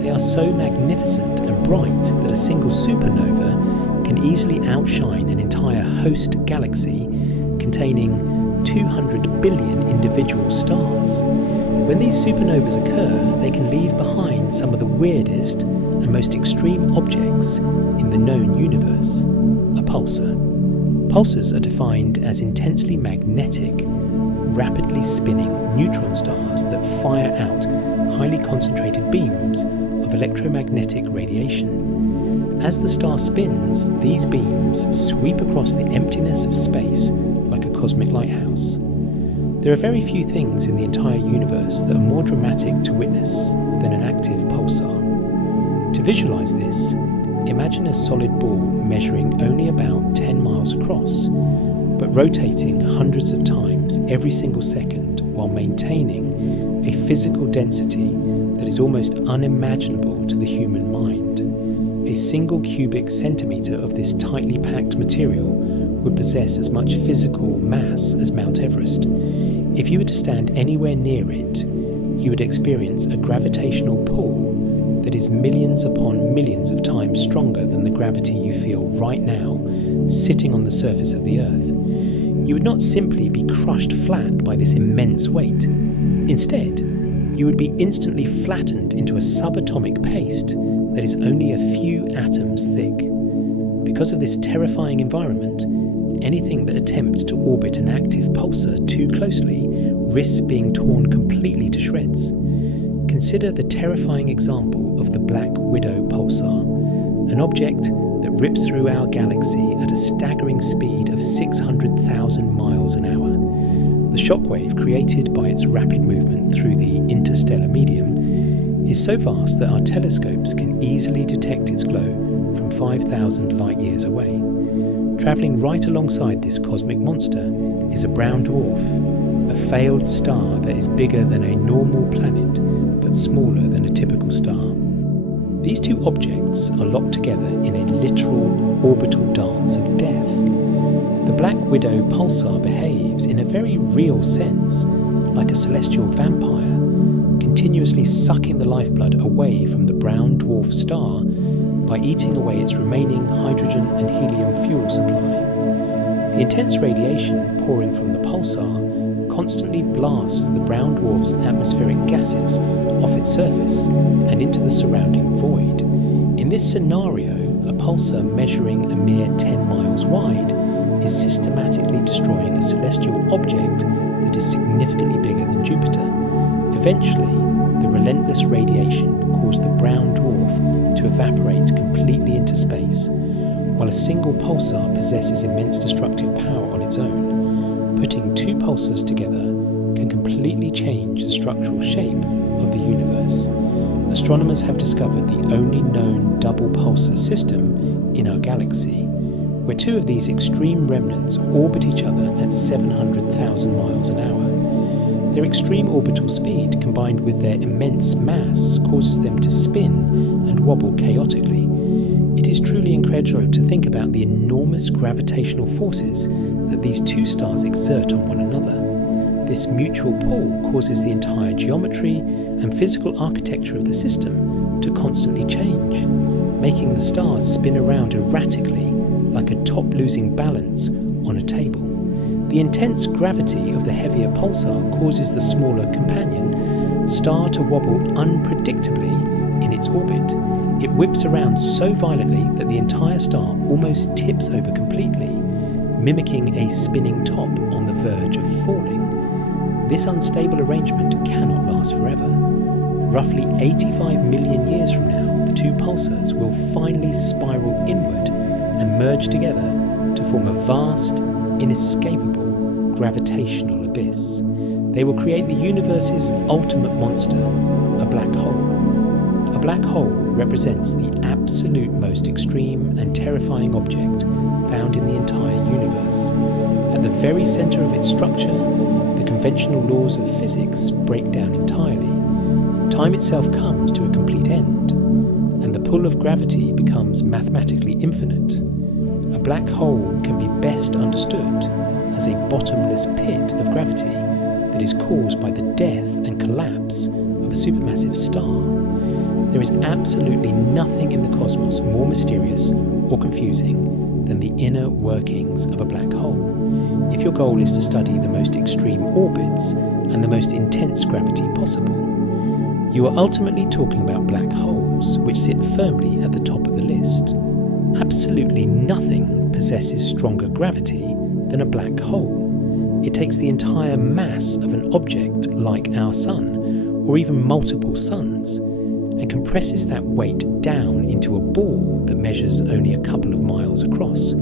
They are so magnificent and bright that a single supernova can easily outshine an entire host galaxy containing 200 billion individual stars. When these supernovas occur, they can leave behind some of the weirdest and most extreme objects in the known universe. A pulsar. Pulsars are defined as intensely magnetic, rapidly spinning neutron stars that fire out highly concentrated beams of electromagnetic radiation. As the star spins, these beams sweep across the emptiness of space like a cosmic lighthouse. There are very few things in the entire universe that are more dramatic to witness than an active pulsar. To visualize this, imagine a solid ball measuring only about 10 miles across, but rotating hundreds of times every single second while maintaining a physical density that is almost unimaginable to the human mind. A single cubic centimetre of this tightly packed material would possess as much physical mass as Mount Everest. If you were to stand anywhere near it, you would experience a gravitational pull that is millions upon millions of times stronger than the gravity you feel right now sitting on the surface of the Earth. You would not simply be crushed flat by this immense weight. Instead, you would be instantly flattened into a subatomic paste that is only a few atoms thick. Because of this terrifying environment, anything that attempts to orbit an active pulsar too closely risks being torn completely to shreds. Consider the terrifying example of the Black Widow pulsar, an object that rips through our galaxy at a staggering speed of 600,000 miles an hour. The shockwave created by its rapid movement through the interstellar medium is so vast that our telescopes can easily detect its glow from 5,000 light years away. Travelling right alongside this cosmic monster is a brown dwarf, a failed star that is bigger than a normal planet but smaller than a typical star. These two objects are locked together in a literal orbital dance of death. The Black Widow pulsar behaves in a very real sense like a celestial vampire, continuously sucking the lifeblood away from the brown dwarf star by eating away its remaining hydrogen and helium fuel supply. The intense radiation pouring from the pulsar constantly blasts the brown dwarf's atmospheric gases off its surface and into the surrounding void. In this scenario, a pulsar measuring a mere 10 miles wide is systematically destroying a celestial object that is significantly bigger than Jupiter. Eventually, the relentless radiation will cause the brown dwarf to evaporate completely into space, while a single pulsar possesses immense destructive power on its own. Putting two pulsars together can completely change the structural shape of the universe. Astronomers have discovered the only known double pulsar system in our galaxy, where two of these extreme remnants orbit each other at 700,000 miles an hour. Their extreme orbital speed, combined with their immense mass, causes them to spin and wobble chaotically. It is truly incredible to think about the enormous gravitational forces that these two stars exert on one another. This mutual pull causes the entire geometry and physical architecture of the system to constantly change, making the stars spin around erratically like a top-losing balance on a table. The intense gravity of the heavier pulsar causes the smaller companion star to wobble unpredictably in its orbit. It whips around so violently that the entire star almost tips over completely, mimicking a spinning top on the verge of falling. This unstable arrangement cannot last forever. Roughly 85 million years from now, the two pulsars will finally spiral inward and merge together to form a vast, inescapable gravitational abyss. They will create the universe's ultimate monster, a black hole. A black hole represents the absolute most extreme and terrifying object found in the entire universe. At the very centre of its structure, the conventional laws of physics break down entirely. Time itself comes to a complete end, and the pull of gravity becomes mathematically infinite. A black hole can be best understood as a bottomless pit of gravity that is caused by the death and collapse of a supermassive star. There is absolutely nothing in the cosmos more mysterious or confusing than the inner workings of a black hole. If your goal is to study the most extreme orbits and the most intense gravity possible, you are ultimately talking about black holes, which sit firmly at the top of the list. Absolutely nothing possesses stronger gravity than a black hole. It takes the entire mass of an object like our Sun, or even multiple suns, and compresses that weight down into a ball that measures only a couple of miles across.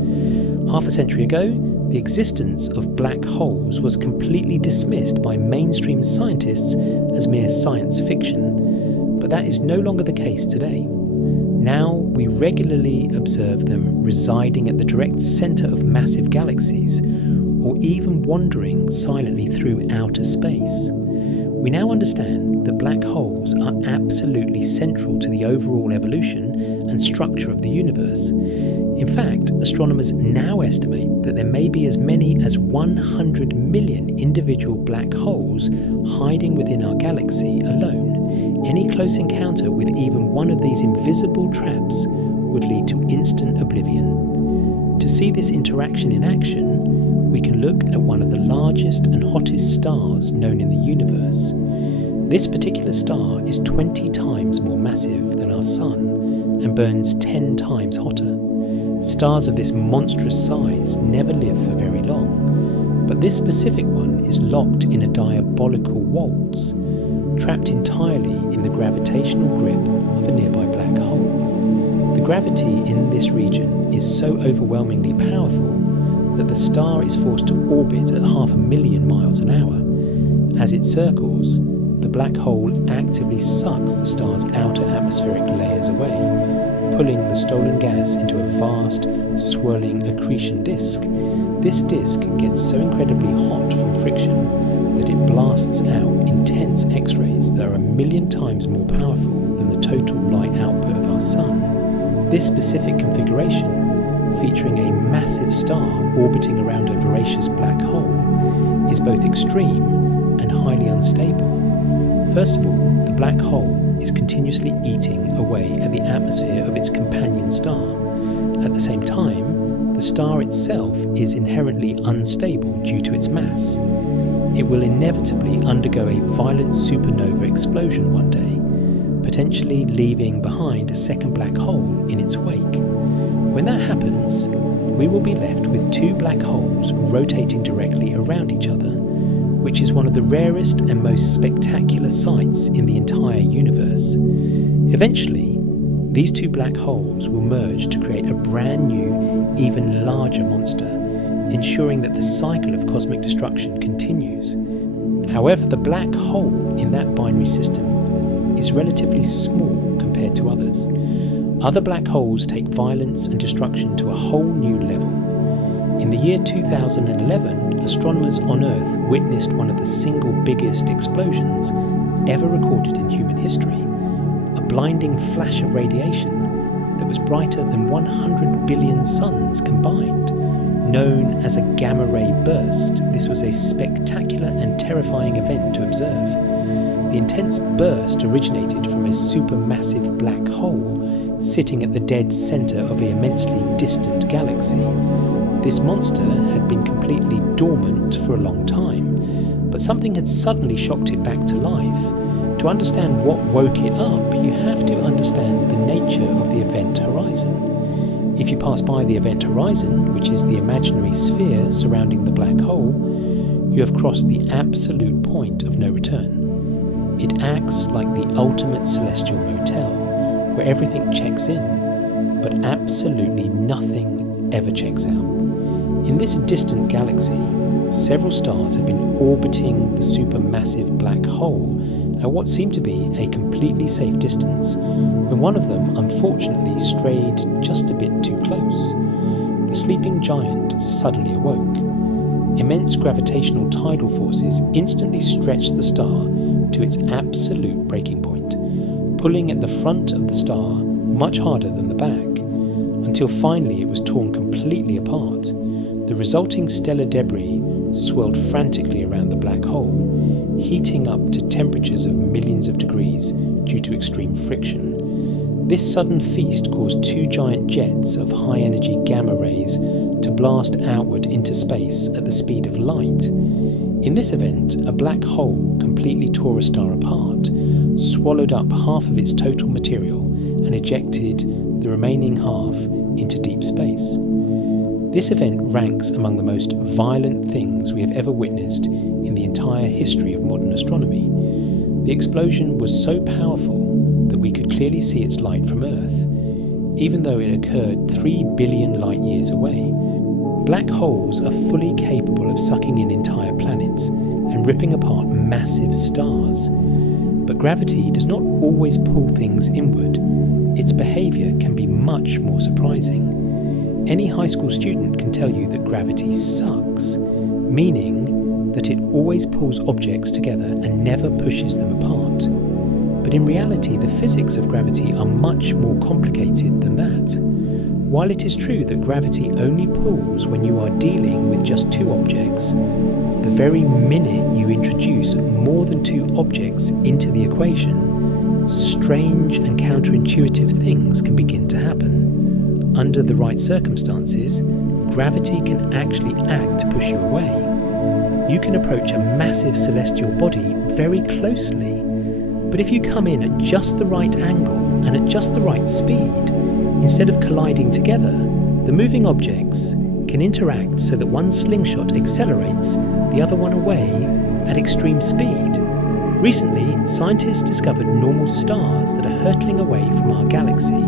Half a century ago, the existence of black holes was completely dismissed by mainstream scientists as mere science fiction, but that is no longer the case today. Now we regularly observe them residing at the direct centre of massive galaxies, or even wandering silently through outer space. We now understand that black holes are absolutely central to the overall evolution and structure of the universe. In fact, astronomers now estimate that there may be as many as 100 million individual black holes hiding within our galaxy alone. Any close encounter with even one of these invisible traps would lead to instant oblivion. To see this interaction in action, we can look at one of the largest and hottest stars known in the universe. This particular star is 20 times more massive than our Sun and burns 10 times hotter. Stars of this monstrous size never live for very long, but this specific one is locked in a diabolical waltz, trapped entirely in the gravitational grip of a nearby black hole. The gravity in this region is so overwhelmingly powerful that the star is forced to orbit at 500,000 miles an hour. As it circles, the black hole actively sucks the star's outer atmospheric layers away, pulling the stolen gas into a vast, swirling accretion disk. This disk gets so incredibly hot from friction that it blasts out intense X-rays that are 1,000,000 times more powerful than the total light output of our Sun. This specific configuration, featuring a massive star orbiting around a voracious black hole, is both extreme and highly unstable. First of all, the black hole is continuously eating away at the atmosphere of its companion star. At the same time, the star itself is inherently unstable due to its mass. It will inevitably undergo a violent supernova explosion one day, potentially leaving behind a second black hole in its wake. When that happens, we will be left with two black holes rotating directly around each other, which is one of the rarest and most spectacular sights in the entire universe. Eventually, these two black holes will merge to create a brand new, even larger monster, ensuring that the cycle of cosmic destruction continues. However, the black hole in that binary system is relatively small compared to others. Other black holes take violence and destruction to a whole new level. In the year 2011, astronomers on Earth witnessed one of the single biggest explosions ever recorded in human history, a blinding flash of radiation that was brighter than 100 billion suns combined. Known as a gamma-ray burst, this was a spectacular and terrifying event to observe. The intense burst originated from a supermassive black hole sitting at the dead centre of an immensely distant galaxy. This monster had been completely dormant for a long time, but something had suddenly shocked it back to life. To understand what woke it up, you have to understand the nature of the event horizon. If you pass by the event horizon, which is the imaginary sphere surrounding the black hole, you have crossed the absolute point of no return. It acts like the ultimate celestial motel, where everything checks in, but absolutely nothing ever checks out. In this distant galaxy, several stars have been orbiting the supermassive black hole at what seemed to be a completely safe distance, when one of them unfortunately strayed just a bit too close. The sleeping giant suddenly awoke. Immense gravitational tidal forces instantly stretched the star to its absolute breaking point, pulling at the front of the star much harder than the back, until finally it was torn completely apart. The resulting stellar debris swirled frantically around the black hole, heating up to temperatures of millions of degrees due to extreme friction. This sudden feast caused two giant jets of high-energy gamma rays to blast outward into space at the speed of light. In this event, a black hole completely tore a star apart, swallowed up half of its total material, and ejected the remaining half into deep space. This event ranks among the most violent things we have ever witnessed in the entire history of modern astronomy. The explosion was so powerful that we could clearly see its light from Earth, even though it occurred 3 billion light years away. Black holes are fully capable of sucking in entire planets and ripping apart massive stars. But gravity does not always pull things inward. Its behaviour can be much more surprising. Any high school student can tell you that gravity sucks, meaning that it always pulls objects together and never pushes them apart. But in reality, the physics of gravity are much more complicated than that. While it is true that gravity only pulls when you are dealing with just two objects, the very minute you introduce more than two objects into the equation, strange and counterintuitive things can begin to happen. Under the right circumstances, gravity can actually act to push you away. You can approach a massive celestial body very closely, but if you come in at just the right angle and at just the right speed, instead of colliding together, the moving objects can interact so that one slingshot accelerates the other one away at extreme speed. Recently, scientists discovered normal stars that are hurtling away from our galaxy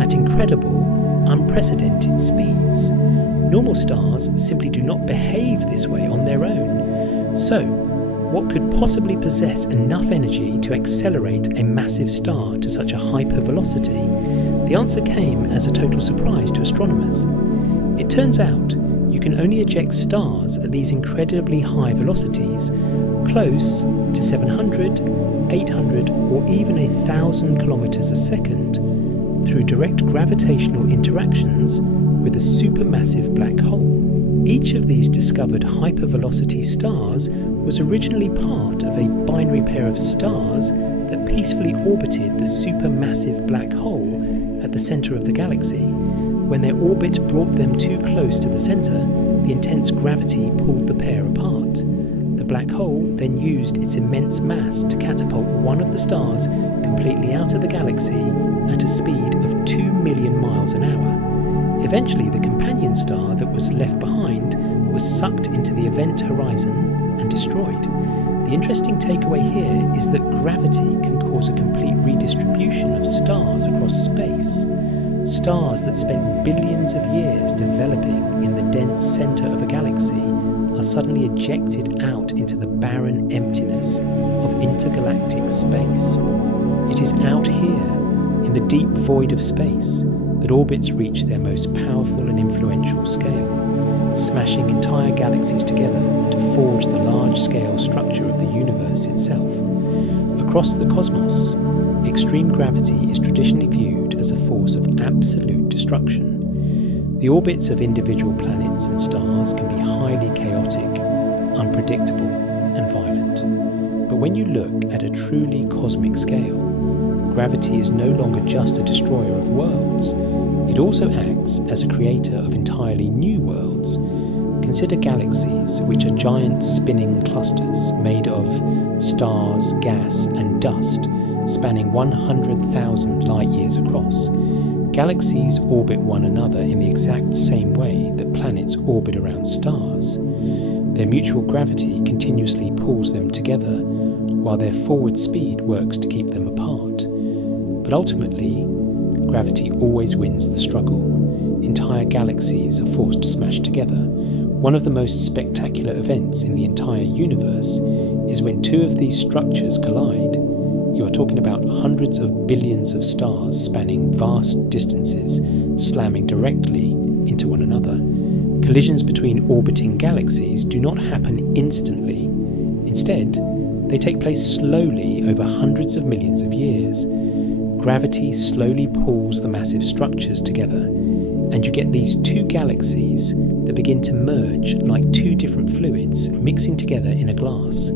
at incredible, unprecedented speeds. Normal stars simply do not behave this way on their own. So, what could possibly possess enough energy to accelerate a massive star to such a hypervelocity? The answer came as a total surprise to astronomers. It turns out you can only eject stars at these incredibly high velocities, close to 700, 800 or even 1,000 kilometers a second, through direct gravitational interactions with a supermassive black hole. Each of these discovered hypervelocity stars was originally part of a binary pair of stars that peacefully orbited the supermassive black hole at the center of the galaxy. When their orbit brought them too close to the center, the intense gravity pulled the pair apart. The black hole then used its immense mass to catapult one of the stars completely out of the galaxy at a speed of 2 million miles an hour. Eventually, the companion star that was left behind was sucked into the event horizon and destroyed. The interesting takeaway here is that gravity can cause a complete redistribution of stars across space. Stars that spent billions of years developing in the dense center of a galaxy are suddenly ejected out into the barren emptiness of intergalactic space. It is out here, in the deep void of space, that orbits reach their most powerful and influential scale, smashing entire galaxies together to forge the large-scale structure of the universe itself. Across the cosmos, extreme gravity is traditionally viewed as a force of absolute destruction. The orbits of individual planets and stars can be highly chaotic, unpredictable, and violent. But when you look at a truly cosmic scale, gravity is no longer just a destroyer of worlds. It also acts as a creator of entirely new worlds. Consider galaxies, which are giant spinning clusters made of stars, gas, and dust, spanning 100,000 light years across. Galaxies orbit one another in the exact same way that planets orbit around stars. Their mutual gravity continuously pulls them together, while their forward speed works to keep them apart. But ultimately, gravity always wins the struggle. Entire galaxies are forced to smash together. One of the most spectacular events in the entire universe is when two of these structures collide. You are talking about hundreds of billions of stars spanning vast distances, slamming directly into one another. Collisions between orbiting galaxies do not happen instantly. Instead, they take place slowly over hundreds of millions of years. Gravity slowly pulls the massive structures together, and you get these two galaxies that begin to merge like two different fluids mixing together in a glass.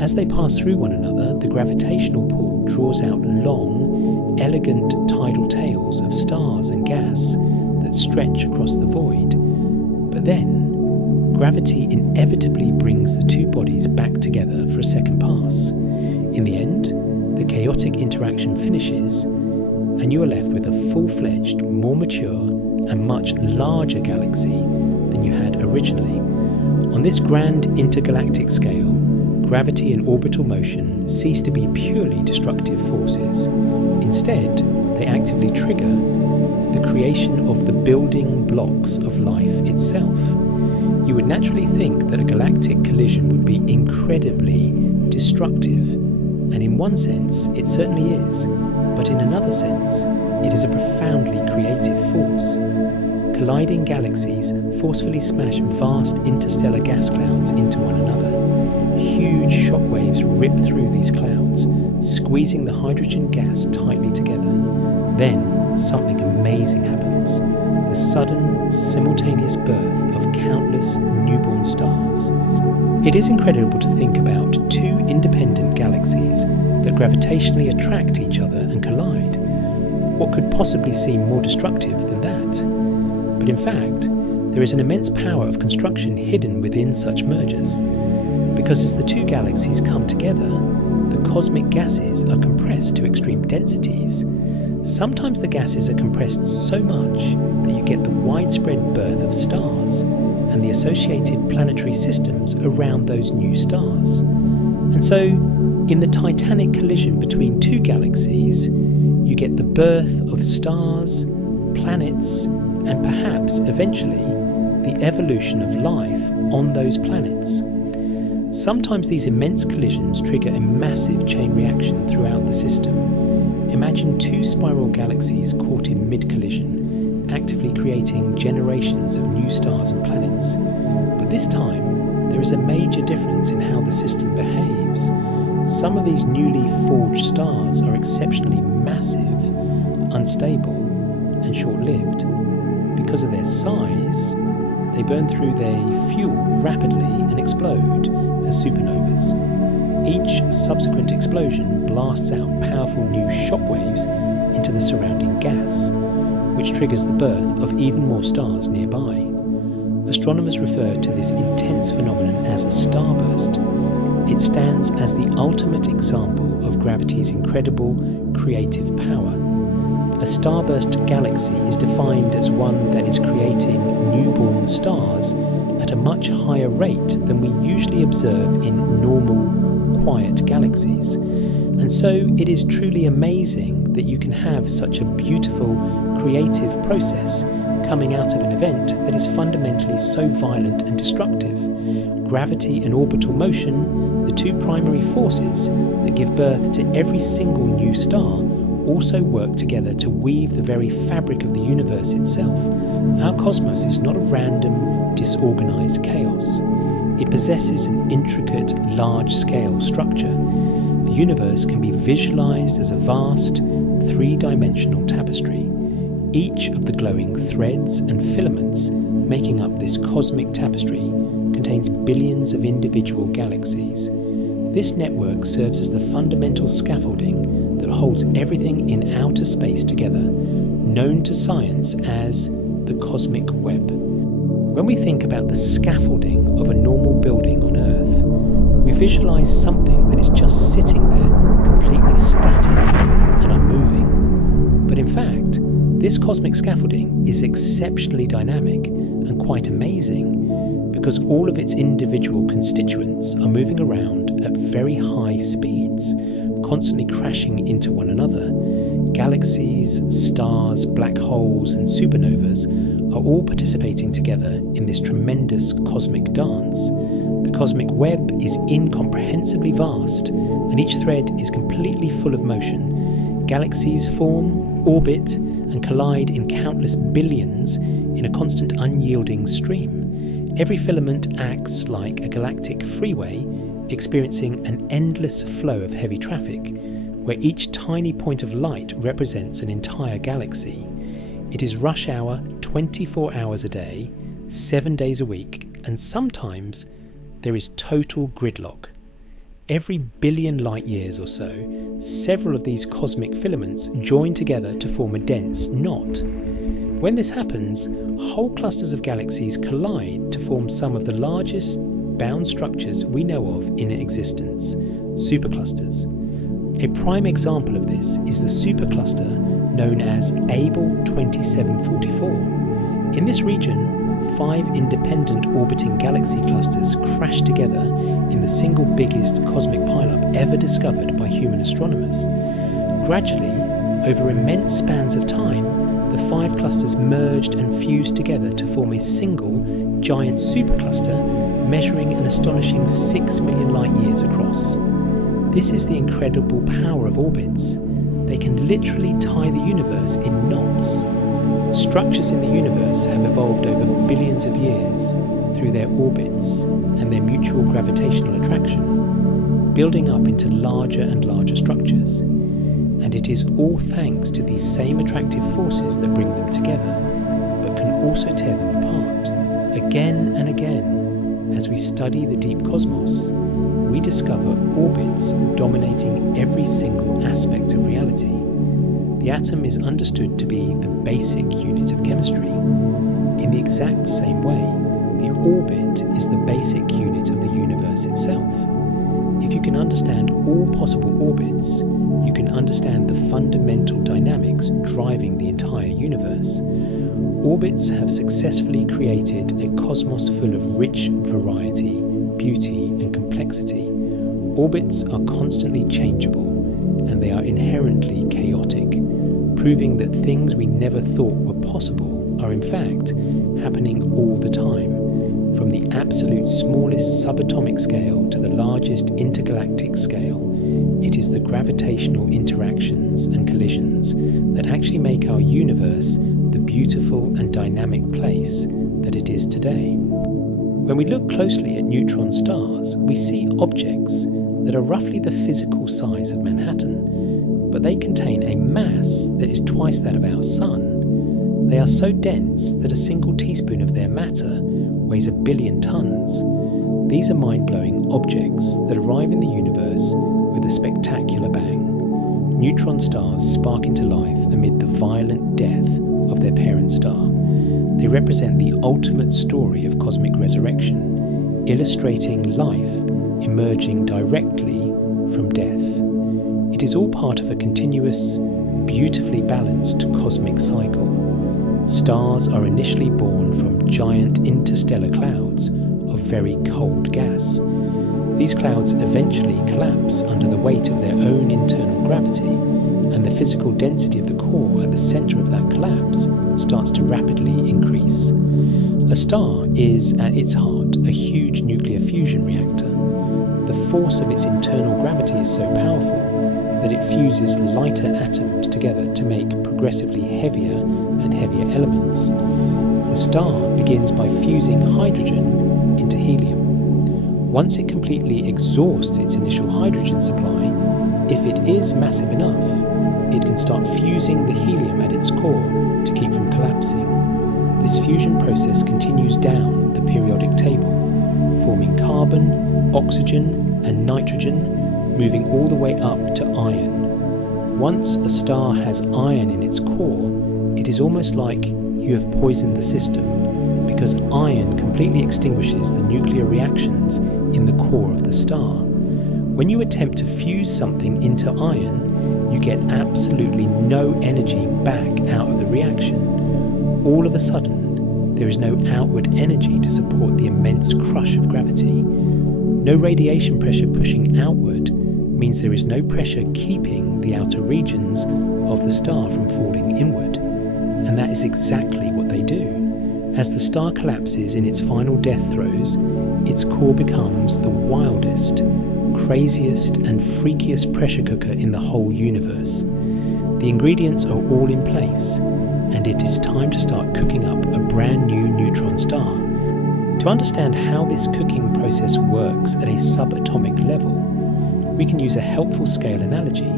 As they pass through one another, the gravitational pull draws out long, elegant tidal tails of stars and gas that stretch across the void. But then, gravity inevitably brings the two bodies back together for a second pass. In the end, the chaotic interaction finishes, and you are left with a full-fledged, more mature, and much larger galaxy than you had originally. On this grand intergalactic scale, gravity and orbital motion cease to be purely destructive forces. Instead, they actively trigger the creation of the building blocks of life itself. You would naturally think that a galactic collision would be incredibly destructive, and in one sense, it certainly is, but in another sense, it is a profoundly creative force. Colliding galaxies forcefully smash vast interstellar gas clouds into one another. Huge shockwaves rip through these clouds, squeezing the hydrogen gas tightly together. Then, something amazing happens. The sudden, simultaneous birth of countless newborn stars. It is incredible to think about two independent galaxies that gravitationally attract each other and collide. What could possibly seem more destructive than that? But in fact, there is an immense power of construction hidden within such mergers. Because as the two galaxies come together, the cosmic gases are compressed to extreme densities. Sometimes the gases are compressed so much that you get the widespread birth of stars and the associated planetary systems around those new stars. And so, in the titanic collision between two galaxies, you get the birth of stars, planets, and perhaps eventually the evolution of life on those planets. Sometimes these immense collisions trigger a massive chain reaction throughout the system. Imagine two spiral galaxies caught in mid-collision, actively creating generations of new stars and planets. But this time, there is a major difference in how the system behaves. Some of these newly forged stars are exceptionally massive, unstable, and short-lived. Because of their size, they burn through their fuel rapidly and explode as supernovas. Each subsequent explosion blasts out powerful new shockwaves into the surrounding gas, which triggers the birth of even more stars nearby. Astronomers refer to this intense phenomenon as a starburst. It stands as the ultimate example of gravity's incredible creative power. A starburst galaxy is defined as one that is creating newborn stars at a much higher rate than we usually observe in normal, quiet galaxies. And so it is truly amazing that you can have such a beautiful, creative process coming out of an event that is fundamentally so violent and destructive. Gravity and orbital motion, the two primary forces that give birth to every single new star, also work together to weave the very fabric of the universe itself. Our cosmos is not a random, disorganized chaos. It possesses an intricate, large-scale structure. The universe can be visualized as a vast, three-dimensional tapestry. Each of the glowing threads and filaments making up this cosmic tapestry contains billions of individual galaxies. This network serves as the fundamental scaffolding that holds everything in outer space together, known to science as the cosmic web. When we think about the scaffolding of a normal building on Earth, we visualize something that is just sitting there, completely static and unmoving. But in fact, this cosmic scaffolding is exceptionally dynamic and quite amazing because all of its individual constituents are moving around at very high speeds, constantly crashing into one another. Galaxies, stars, black holes, and supernovas are all participating together in this tremendous cosmic dance. The cosmic web is incomprehensibly vast, and each thread is completely full of motion. Galaxies form, orbit, and collide in countless billions in a constant unyielding stream. Every filament acts like a galactic freeway, experiencing an endless flow of heavy traffic, where each tiny point of light represents an entire galaxy. It is rush hour 24 hours a day, 7 days a week, and sometimes there is total gridlock. Every billion light years or so, several of these cosmic filaments join together to form a dense knot. When this happens, whole clusters of galaxies collide to form some of the largest bound structures we know of in existence, superclusters. A prime example of this is the supercluster known as Abell 2744. In this region, 5 independent orbiting galaxy clusters crash together in the single biggest cosmic pileup ever discovered by human astronomers. Gradually, over immense spans of time, the 5 clusters merged and fused together to form a single giant supercluster measuring an astonishing 6 million light years across. This is the incredible power of orbits. They can literally tie the universe in knots. Structures in the universe have evolved over billions of years through their orbits and their mutual gravitational attraction, building up into larger and larger structures. And it is all thanks to these same attractive forces that bring them together, but can also tear them apart. Again and again, as we study the deep cosmos, we discover orbits dominating every single aspect of reality. The atom is understood to be the basic unit of chemistry. In the exact same way, the orbit is the basic unit of the universe itself. If you can understand all possible orbits, you can understand the fundamental dynamics driving the entire universe. Orbits have successfully created a cosmos full of rich variety, beauty, and complexity. Orbits are constantly changeable, and they are inherently chaotic, proving that things we never thought were possible are in fact happening all the time, from the absolute smallest subatomic scale to the largest intergalactic scale. It is the gravitational interactions and collisions that actually make our universe the beautiful and dynamic place that it is today. When we look closely at neutron stars, we see objects that are roughly the physical size of Manhattan, but they contain a mass that is twice that of our Sun. They are so dense that a single teaspoon of their matter weighs 1 billion tons. These are mind-blowing objects that arrive in the universe with a spectacular bang. Neutron stars spark into life amid the violent death of their parent star. They represent the ultimate story of cosmic resurrection, illustrating life emerging directly from death. It is all part of a continuous, beautifully balanced cosmic cycle. Stars are initially born from giant interstellar clouds of very cold gas. These clouds eventually collapse under the weight of their own internal gravity, and the physical density of the core at the center of that collapse starts to rapidly increase. A star is, at its heart, a huge nuclear fusion reactor. The force of its internal gravity is so powerful that it fuses lighter atoms together to make progressively heavier and heavier elements. The star begins by fusing hydrogen into helium. Once it completely exhausts its initial hydrogen supply, if it is massive enough, it can start fusing the helium at its core to keep from collapsing. This fusion process continues down the periodic table, forming carbon, oxygen, and nitrogen, moving all the way up to iron. Once a star has iron in its core, it is almost like you have poisoned the system, because iron completely extinguishes the nuclear reactions in the core of the star. When you attempt to fuse something into iron, you get absolutely no energy back out of the reaction. All of a sudden, there is no outward energy to support the immense crush of gravity. No radiation pressure pushing outward means there is no pressure keeping the outer regions of the star from falling inward. And that is exactly what they do. As the star collapses in its final death throes, its core becomes the wildest, craziest and freakiest pressure cooker in the whole universe. The ingredients are all in place, and it is time to start cooking up a brand new neutron star. To understand how this cooking process works at a subatomic level, we can use a helpful scale analogy.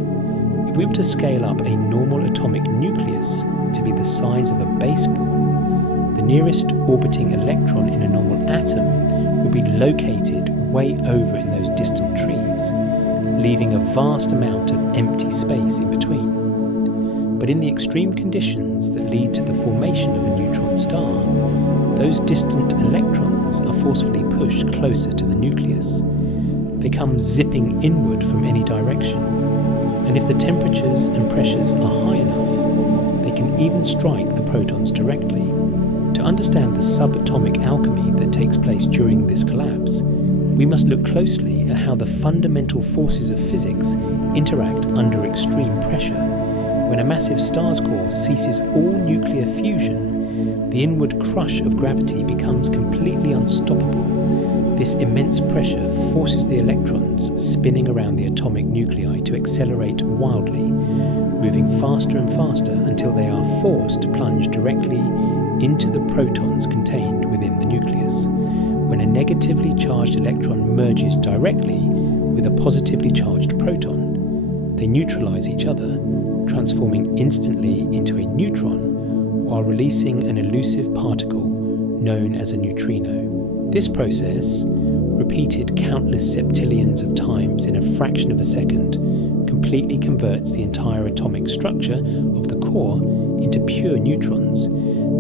If we were to scale up a normal atomic nucleus to be the size of a baseball, the nearest orbiting electron in a normal atom would be located way over in those distant trees, leaving a vast amount of empty space in between. But in the extreme conditions that lead to the formation of a neutron star, those distant electrons are forcefully pushed closer to the nucleus. They come zipping inward from any direction, and if the temperatures and pressures are high enough, they can even strike the protons directly. To understand the subatomic alchemy that takes place during this collapse, we must look closely at how the fundamental forces of physics interact under extreme pressure. When a massive star's core ceases all nuclear fusion, the inward crush of gravity becomes completely unstoppable. This immense pressure forces the electrons spinning around the atomic nuclei to accelerate wildly, moving faster and faster until they are forced to plunge directly into the protons contained within the nucleus. When a negatively charged electron merges directly with a positively charged proton, they neutralize each other, transforming instantly into a neutron while releasing an elusive particle known as a neutrino. This process, repeated countless septillions of times in a fraction of a second, completely converts the entire atomic structure of the core into pure neutrons.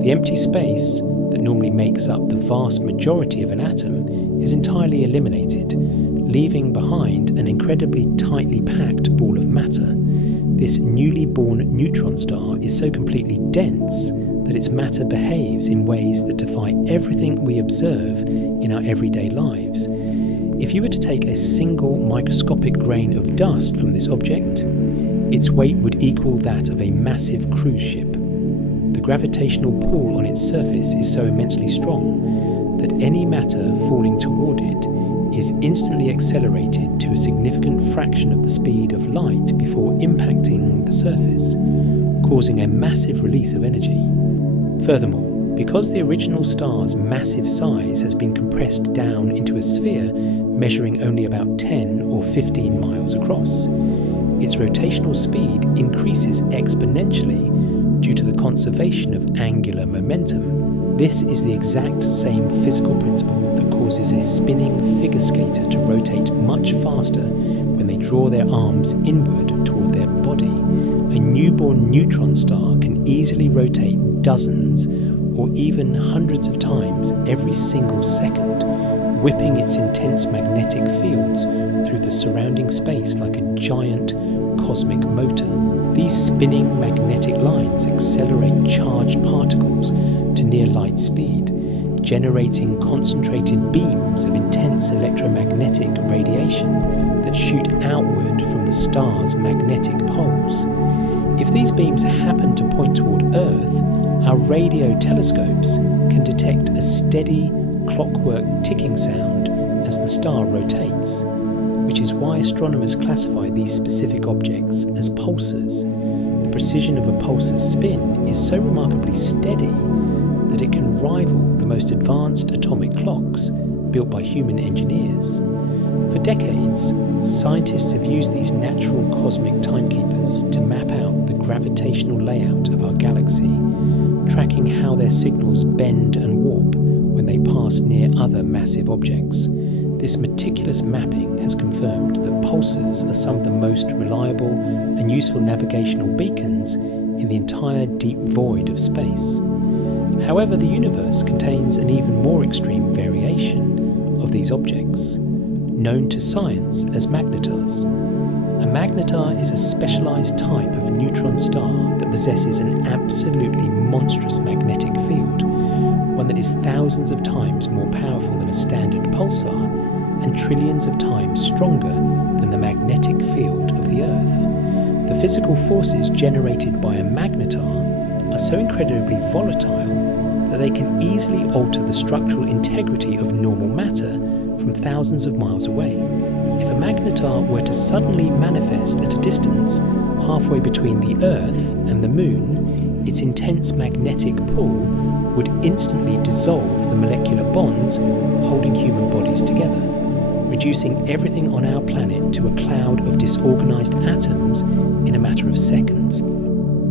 The empty space that normally makes up the vast majority of an atom is entirely eliminated, leaving behind an incredibly tightly packed ball of matter. This newly born neutron star is so completely dense that its matter behaves in ways that defy everything we observe in our everyday lives. If you were to take a single microscopic grain of dust from this object, its weight would equal that of a massive cruise ship. The gravitational pull on its surface is so immensely strong that any matter falling toward it is instantly accelerated to a significant fraction of the speed of light before impacting the surface, causing a massive release of energy. Furthermore, because the original star's massive size has been compressed down into a sphere measuring only about 10 or 15 miles across, its rotational speed increases exponentially due to the conservation of angular momentum. This is the exact same physical principle that causes a spinning figure skater to rotate much faster when they draw their arms inward toward their body. A newborn neutron star can easily rotate dozens or even hundreds of times every single second, whipping its intense magnetic fields through the surrounding space like a giant cosmic motor. These spinning magnetic lines accelerate charged particles to near light speed, generating concentrated beams of intense electromagnetic radiation that shoot outward from the star's magnetic poles. If these beams happen to point toward Earth, our radio telescopes can detect a steady, clockwork ticking sound as the star rotates, which is why astronomers classify these specific objects as pulsars. The precision of a pulsar's spin is so remarkably steady that it can rival the most advanced atomic clocks built by human engineers. For decades, scientists have used these natural cosmic timekeepers to map out the gravitational layout of our galaxy, tracking how their signals bend and warp when they pass near other massive objects. This meticulous mapping has confirmed that pulsars are some of the most reliable and useful navigational beacons in the entire deep void of space. However, the universe contains an even more extreme variation of these objects, known to science as magnetars. A magnetar is a specialized type of neutron star that possesses an absolutely monstrous magnetic field, one that is thousands of times more powerful than a standard pulsar and trillions of times stronger than the magnetic field of the Earth. The physical forces generated by a magnetar are so incredibly volatile that they can easily alter the structural integrity of normal matter from thousands of miles away. If a magnetar were to suddenly manifest at a distance halfway between the Earth and the Moon, its intense magnetic pull would instantly dissolve the molecular bonds holding human bodies together, reducing everything on our planet to a cloud of disorganized atoms in a matter of seconds.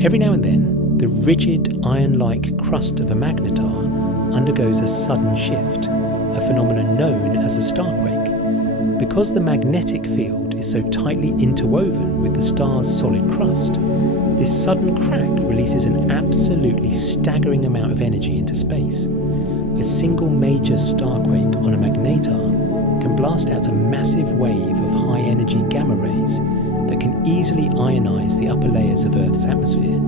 Every now and then, the rigid iron-like crust of a magnetar undergoes a sudden shift, a phenomenon known as a starquake. Because the magnetic field is so tightly interwoven with the star's solid crust, this sudden crack releases an absolutely staggering amount of energy into space. A single major starquake on a magnetar can blast out a massive wave of high-energy gamma rays that can easily ionize the upper layers of Earth's atmosphere,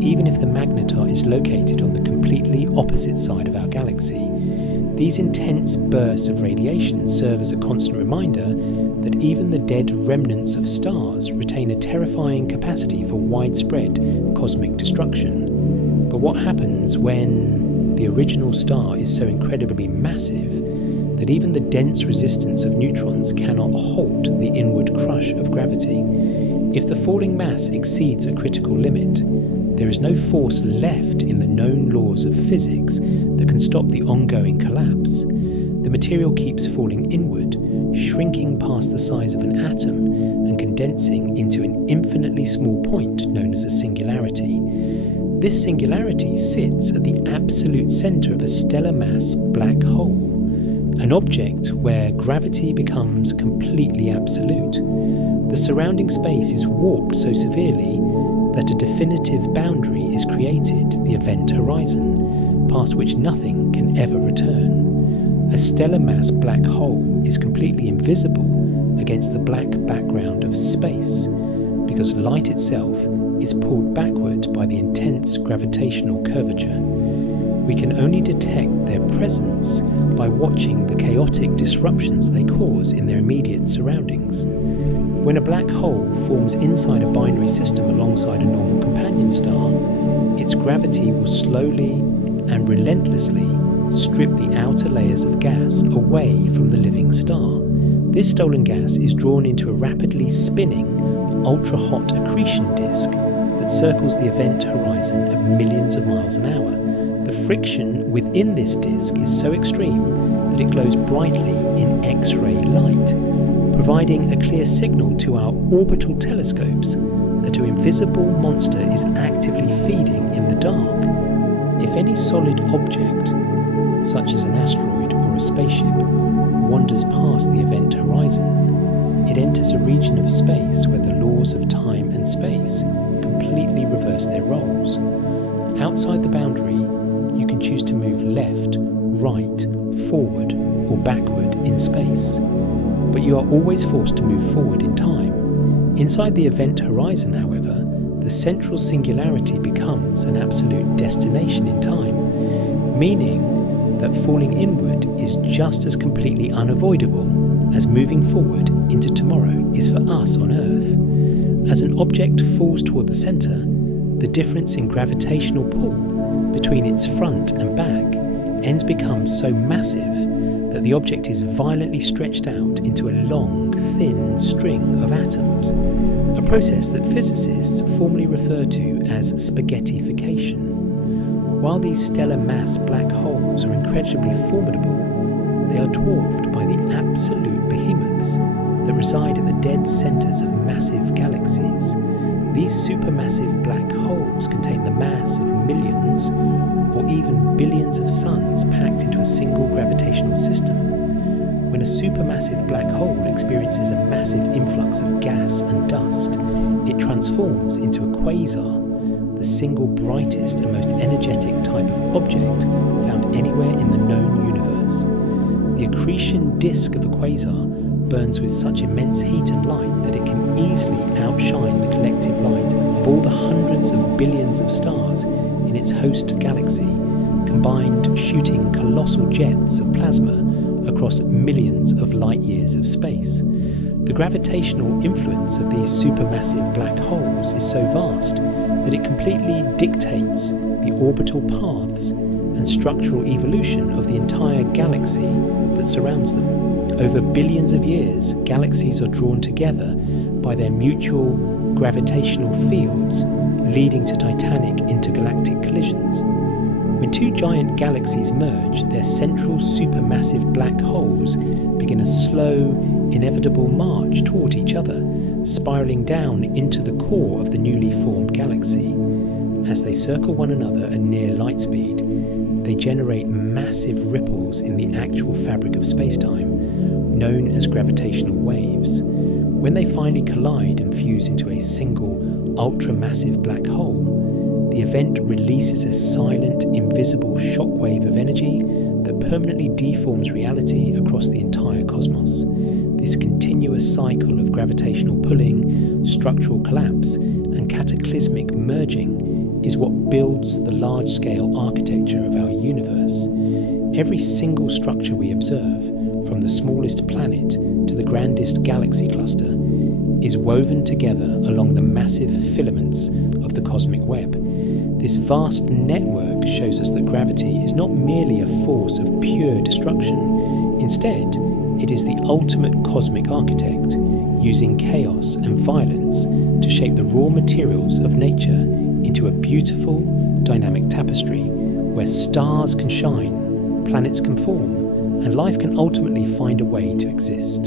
even if the magnetar is located on the completely opposite side of our galaxy. These intense bursts of radiation serve as a constant reminder that even the dead remnants of stars retain a terrifying capacity for widespread cosmic destruction. But what happens when the original star is so incredibly massive that even the dense resistance of neutrons cannot halt the inward crush of gravity? If the falling mass exceeds a critical limit, there is no force left in the known laws of physics that can stop the ongoing collapse. The material keeps falling inward, shrinking past the size of an atom and condensing into an infinitely small point known as a singularity. This singularity sits at the absolute centre of a stellar mass black hole, an object where gravity becomes completely absolute. The surrounding space is warped so severely that a definitive boundary is created, the event horizon, past which nothing can ever return. A stellar mass black hole is completely invisible against the black background of space, because light itself is pulled backward by the intense gravitational curvature. We can only detect their presence by watching the chaotic disruptions they cause in their immediate surroundings. When a black hole forms inside a binary system alongside a normal companion star, its gravity will slowly and relentlessly strip the outer layers of gas away from the living star. This stolen gas is drawn into a rapidly spinning, ultra-hot accretion disk that circles the event horizon at millions of miles an hour. The friction within this disk is so extreme that it glows brightly in X-ray light, providing a clear signal to our orbital telescopes that an invisible monster is actively feeding in the dark. If any solid object, such as an asteroid or a spaceship, wanders past the event horizon, it enters a region of space where the laws of time and space completely reverse their roles. Outside the boundary, you can choose to move left, right, forward, or backward in space, but you are always forced to move forward in time. Inside the event horizon, however, the central singularity becomes an absolute destination in time, meaning that falling inward is just as completely unavoidable as moving forward into tomorrow is for us on Earth. As an object falls toward the centre, the difference in gravitational pull between its front and back ends become so massive that the object is violently stretched out into a long, thin string of atoms, a process that physicists formally refer to as spaghettification. While these stellar mass black holes are incredibly formidable, they are dwarfed by the absolute behemoths that reside at the dead centres of massive galaxies. These supermassive black holes contain the mass of millions or even billions of suns packed into a single gravitational system. When a supermassive black hole experiences a massive influx of gas and dust, it transforms into a quasar, the single brightest and most energetic type of object found anywhere in the known universe. The accretion disk of a quasar burns with such immense heat and light that it can easily outshine the collective light of all the hundreds of billions of stars in its host galaxy, combined shooting colossal jets of plasma across millions of light years of space. The gravitational influence of these supermassive black holes is so vast that it completely dictates the orbital paths and structural evolution of the entire galaxy that surrounds them. Over billions of years, galaxies are drawn together by their mutual gravitational fields, leading to titanic intergalactic collisions. When two giant galaxies merge, their central supermassive black holes begin a slow, inevitable march toward each other, spiraling down into the core of the newly formed galaxy. As they circle one another at near light speed, they generate massive ripples in the actual fabric of space-time, known as gravitational waves. When they finally collide and fuse into a single, ultramassive black hole, the event releases a silent, invisible shockwave of energy that permanently deforms reality across the entire cosmos. This continuous cycle of gravitational pulling, structural collapse, and cataclysmic merging is what builds the large-scale architecture of our universe. Every single structure we observe, from the smallest planet to the grandest galaxy cluster, is woven together along the massive filaments of the cosmic web. This vast network shows us that gravity is not merely a force of pure destruction. Instead, it is the ultimate cosmic architect, using chaos and violence to shape the raw materials of nature into a beautiful, dynamic tapestry where stars can shine, planets can form, and life can ultimately find a way to exist.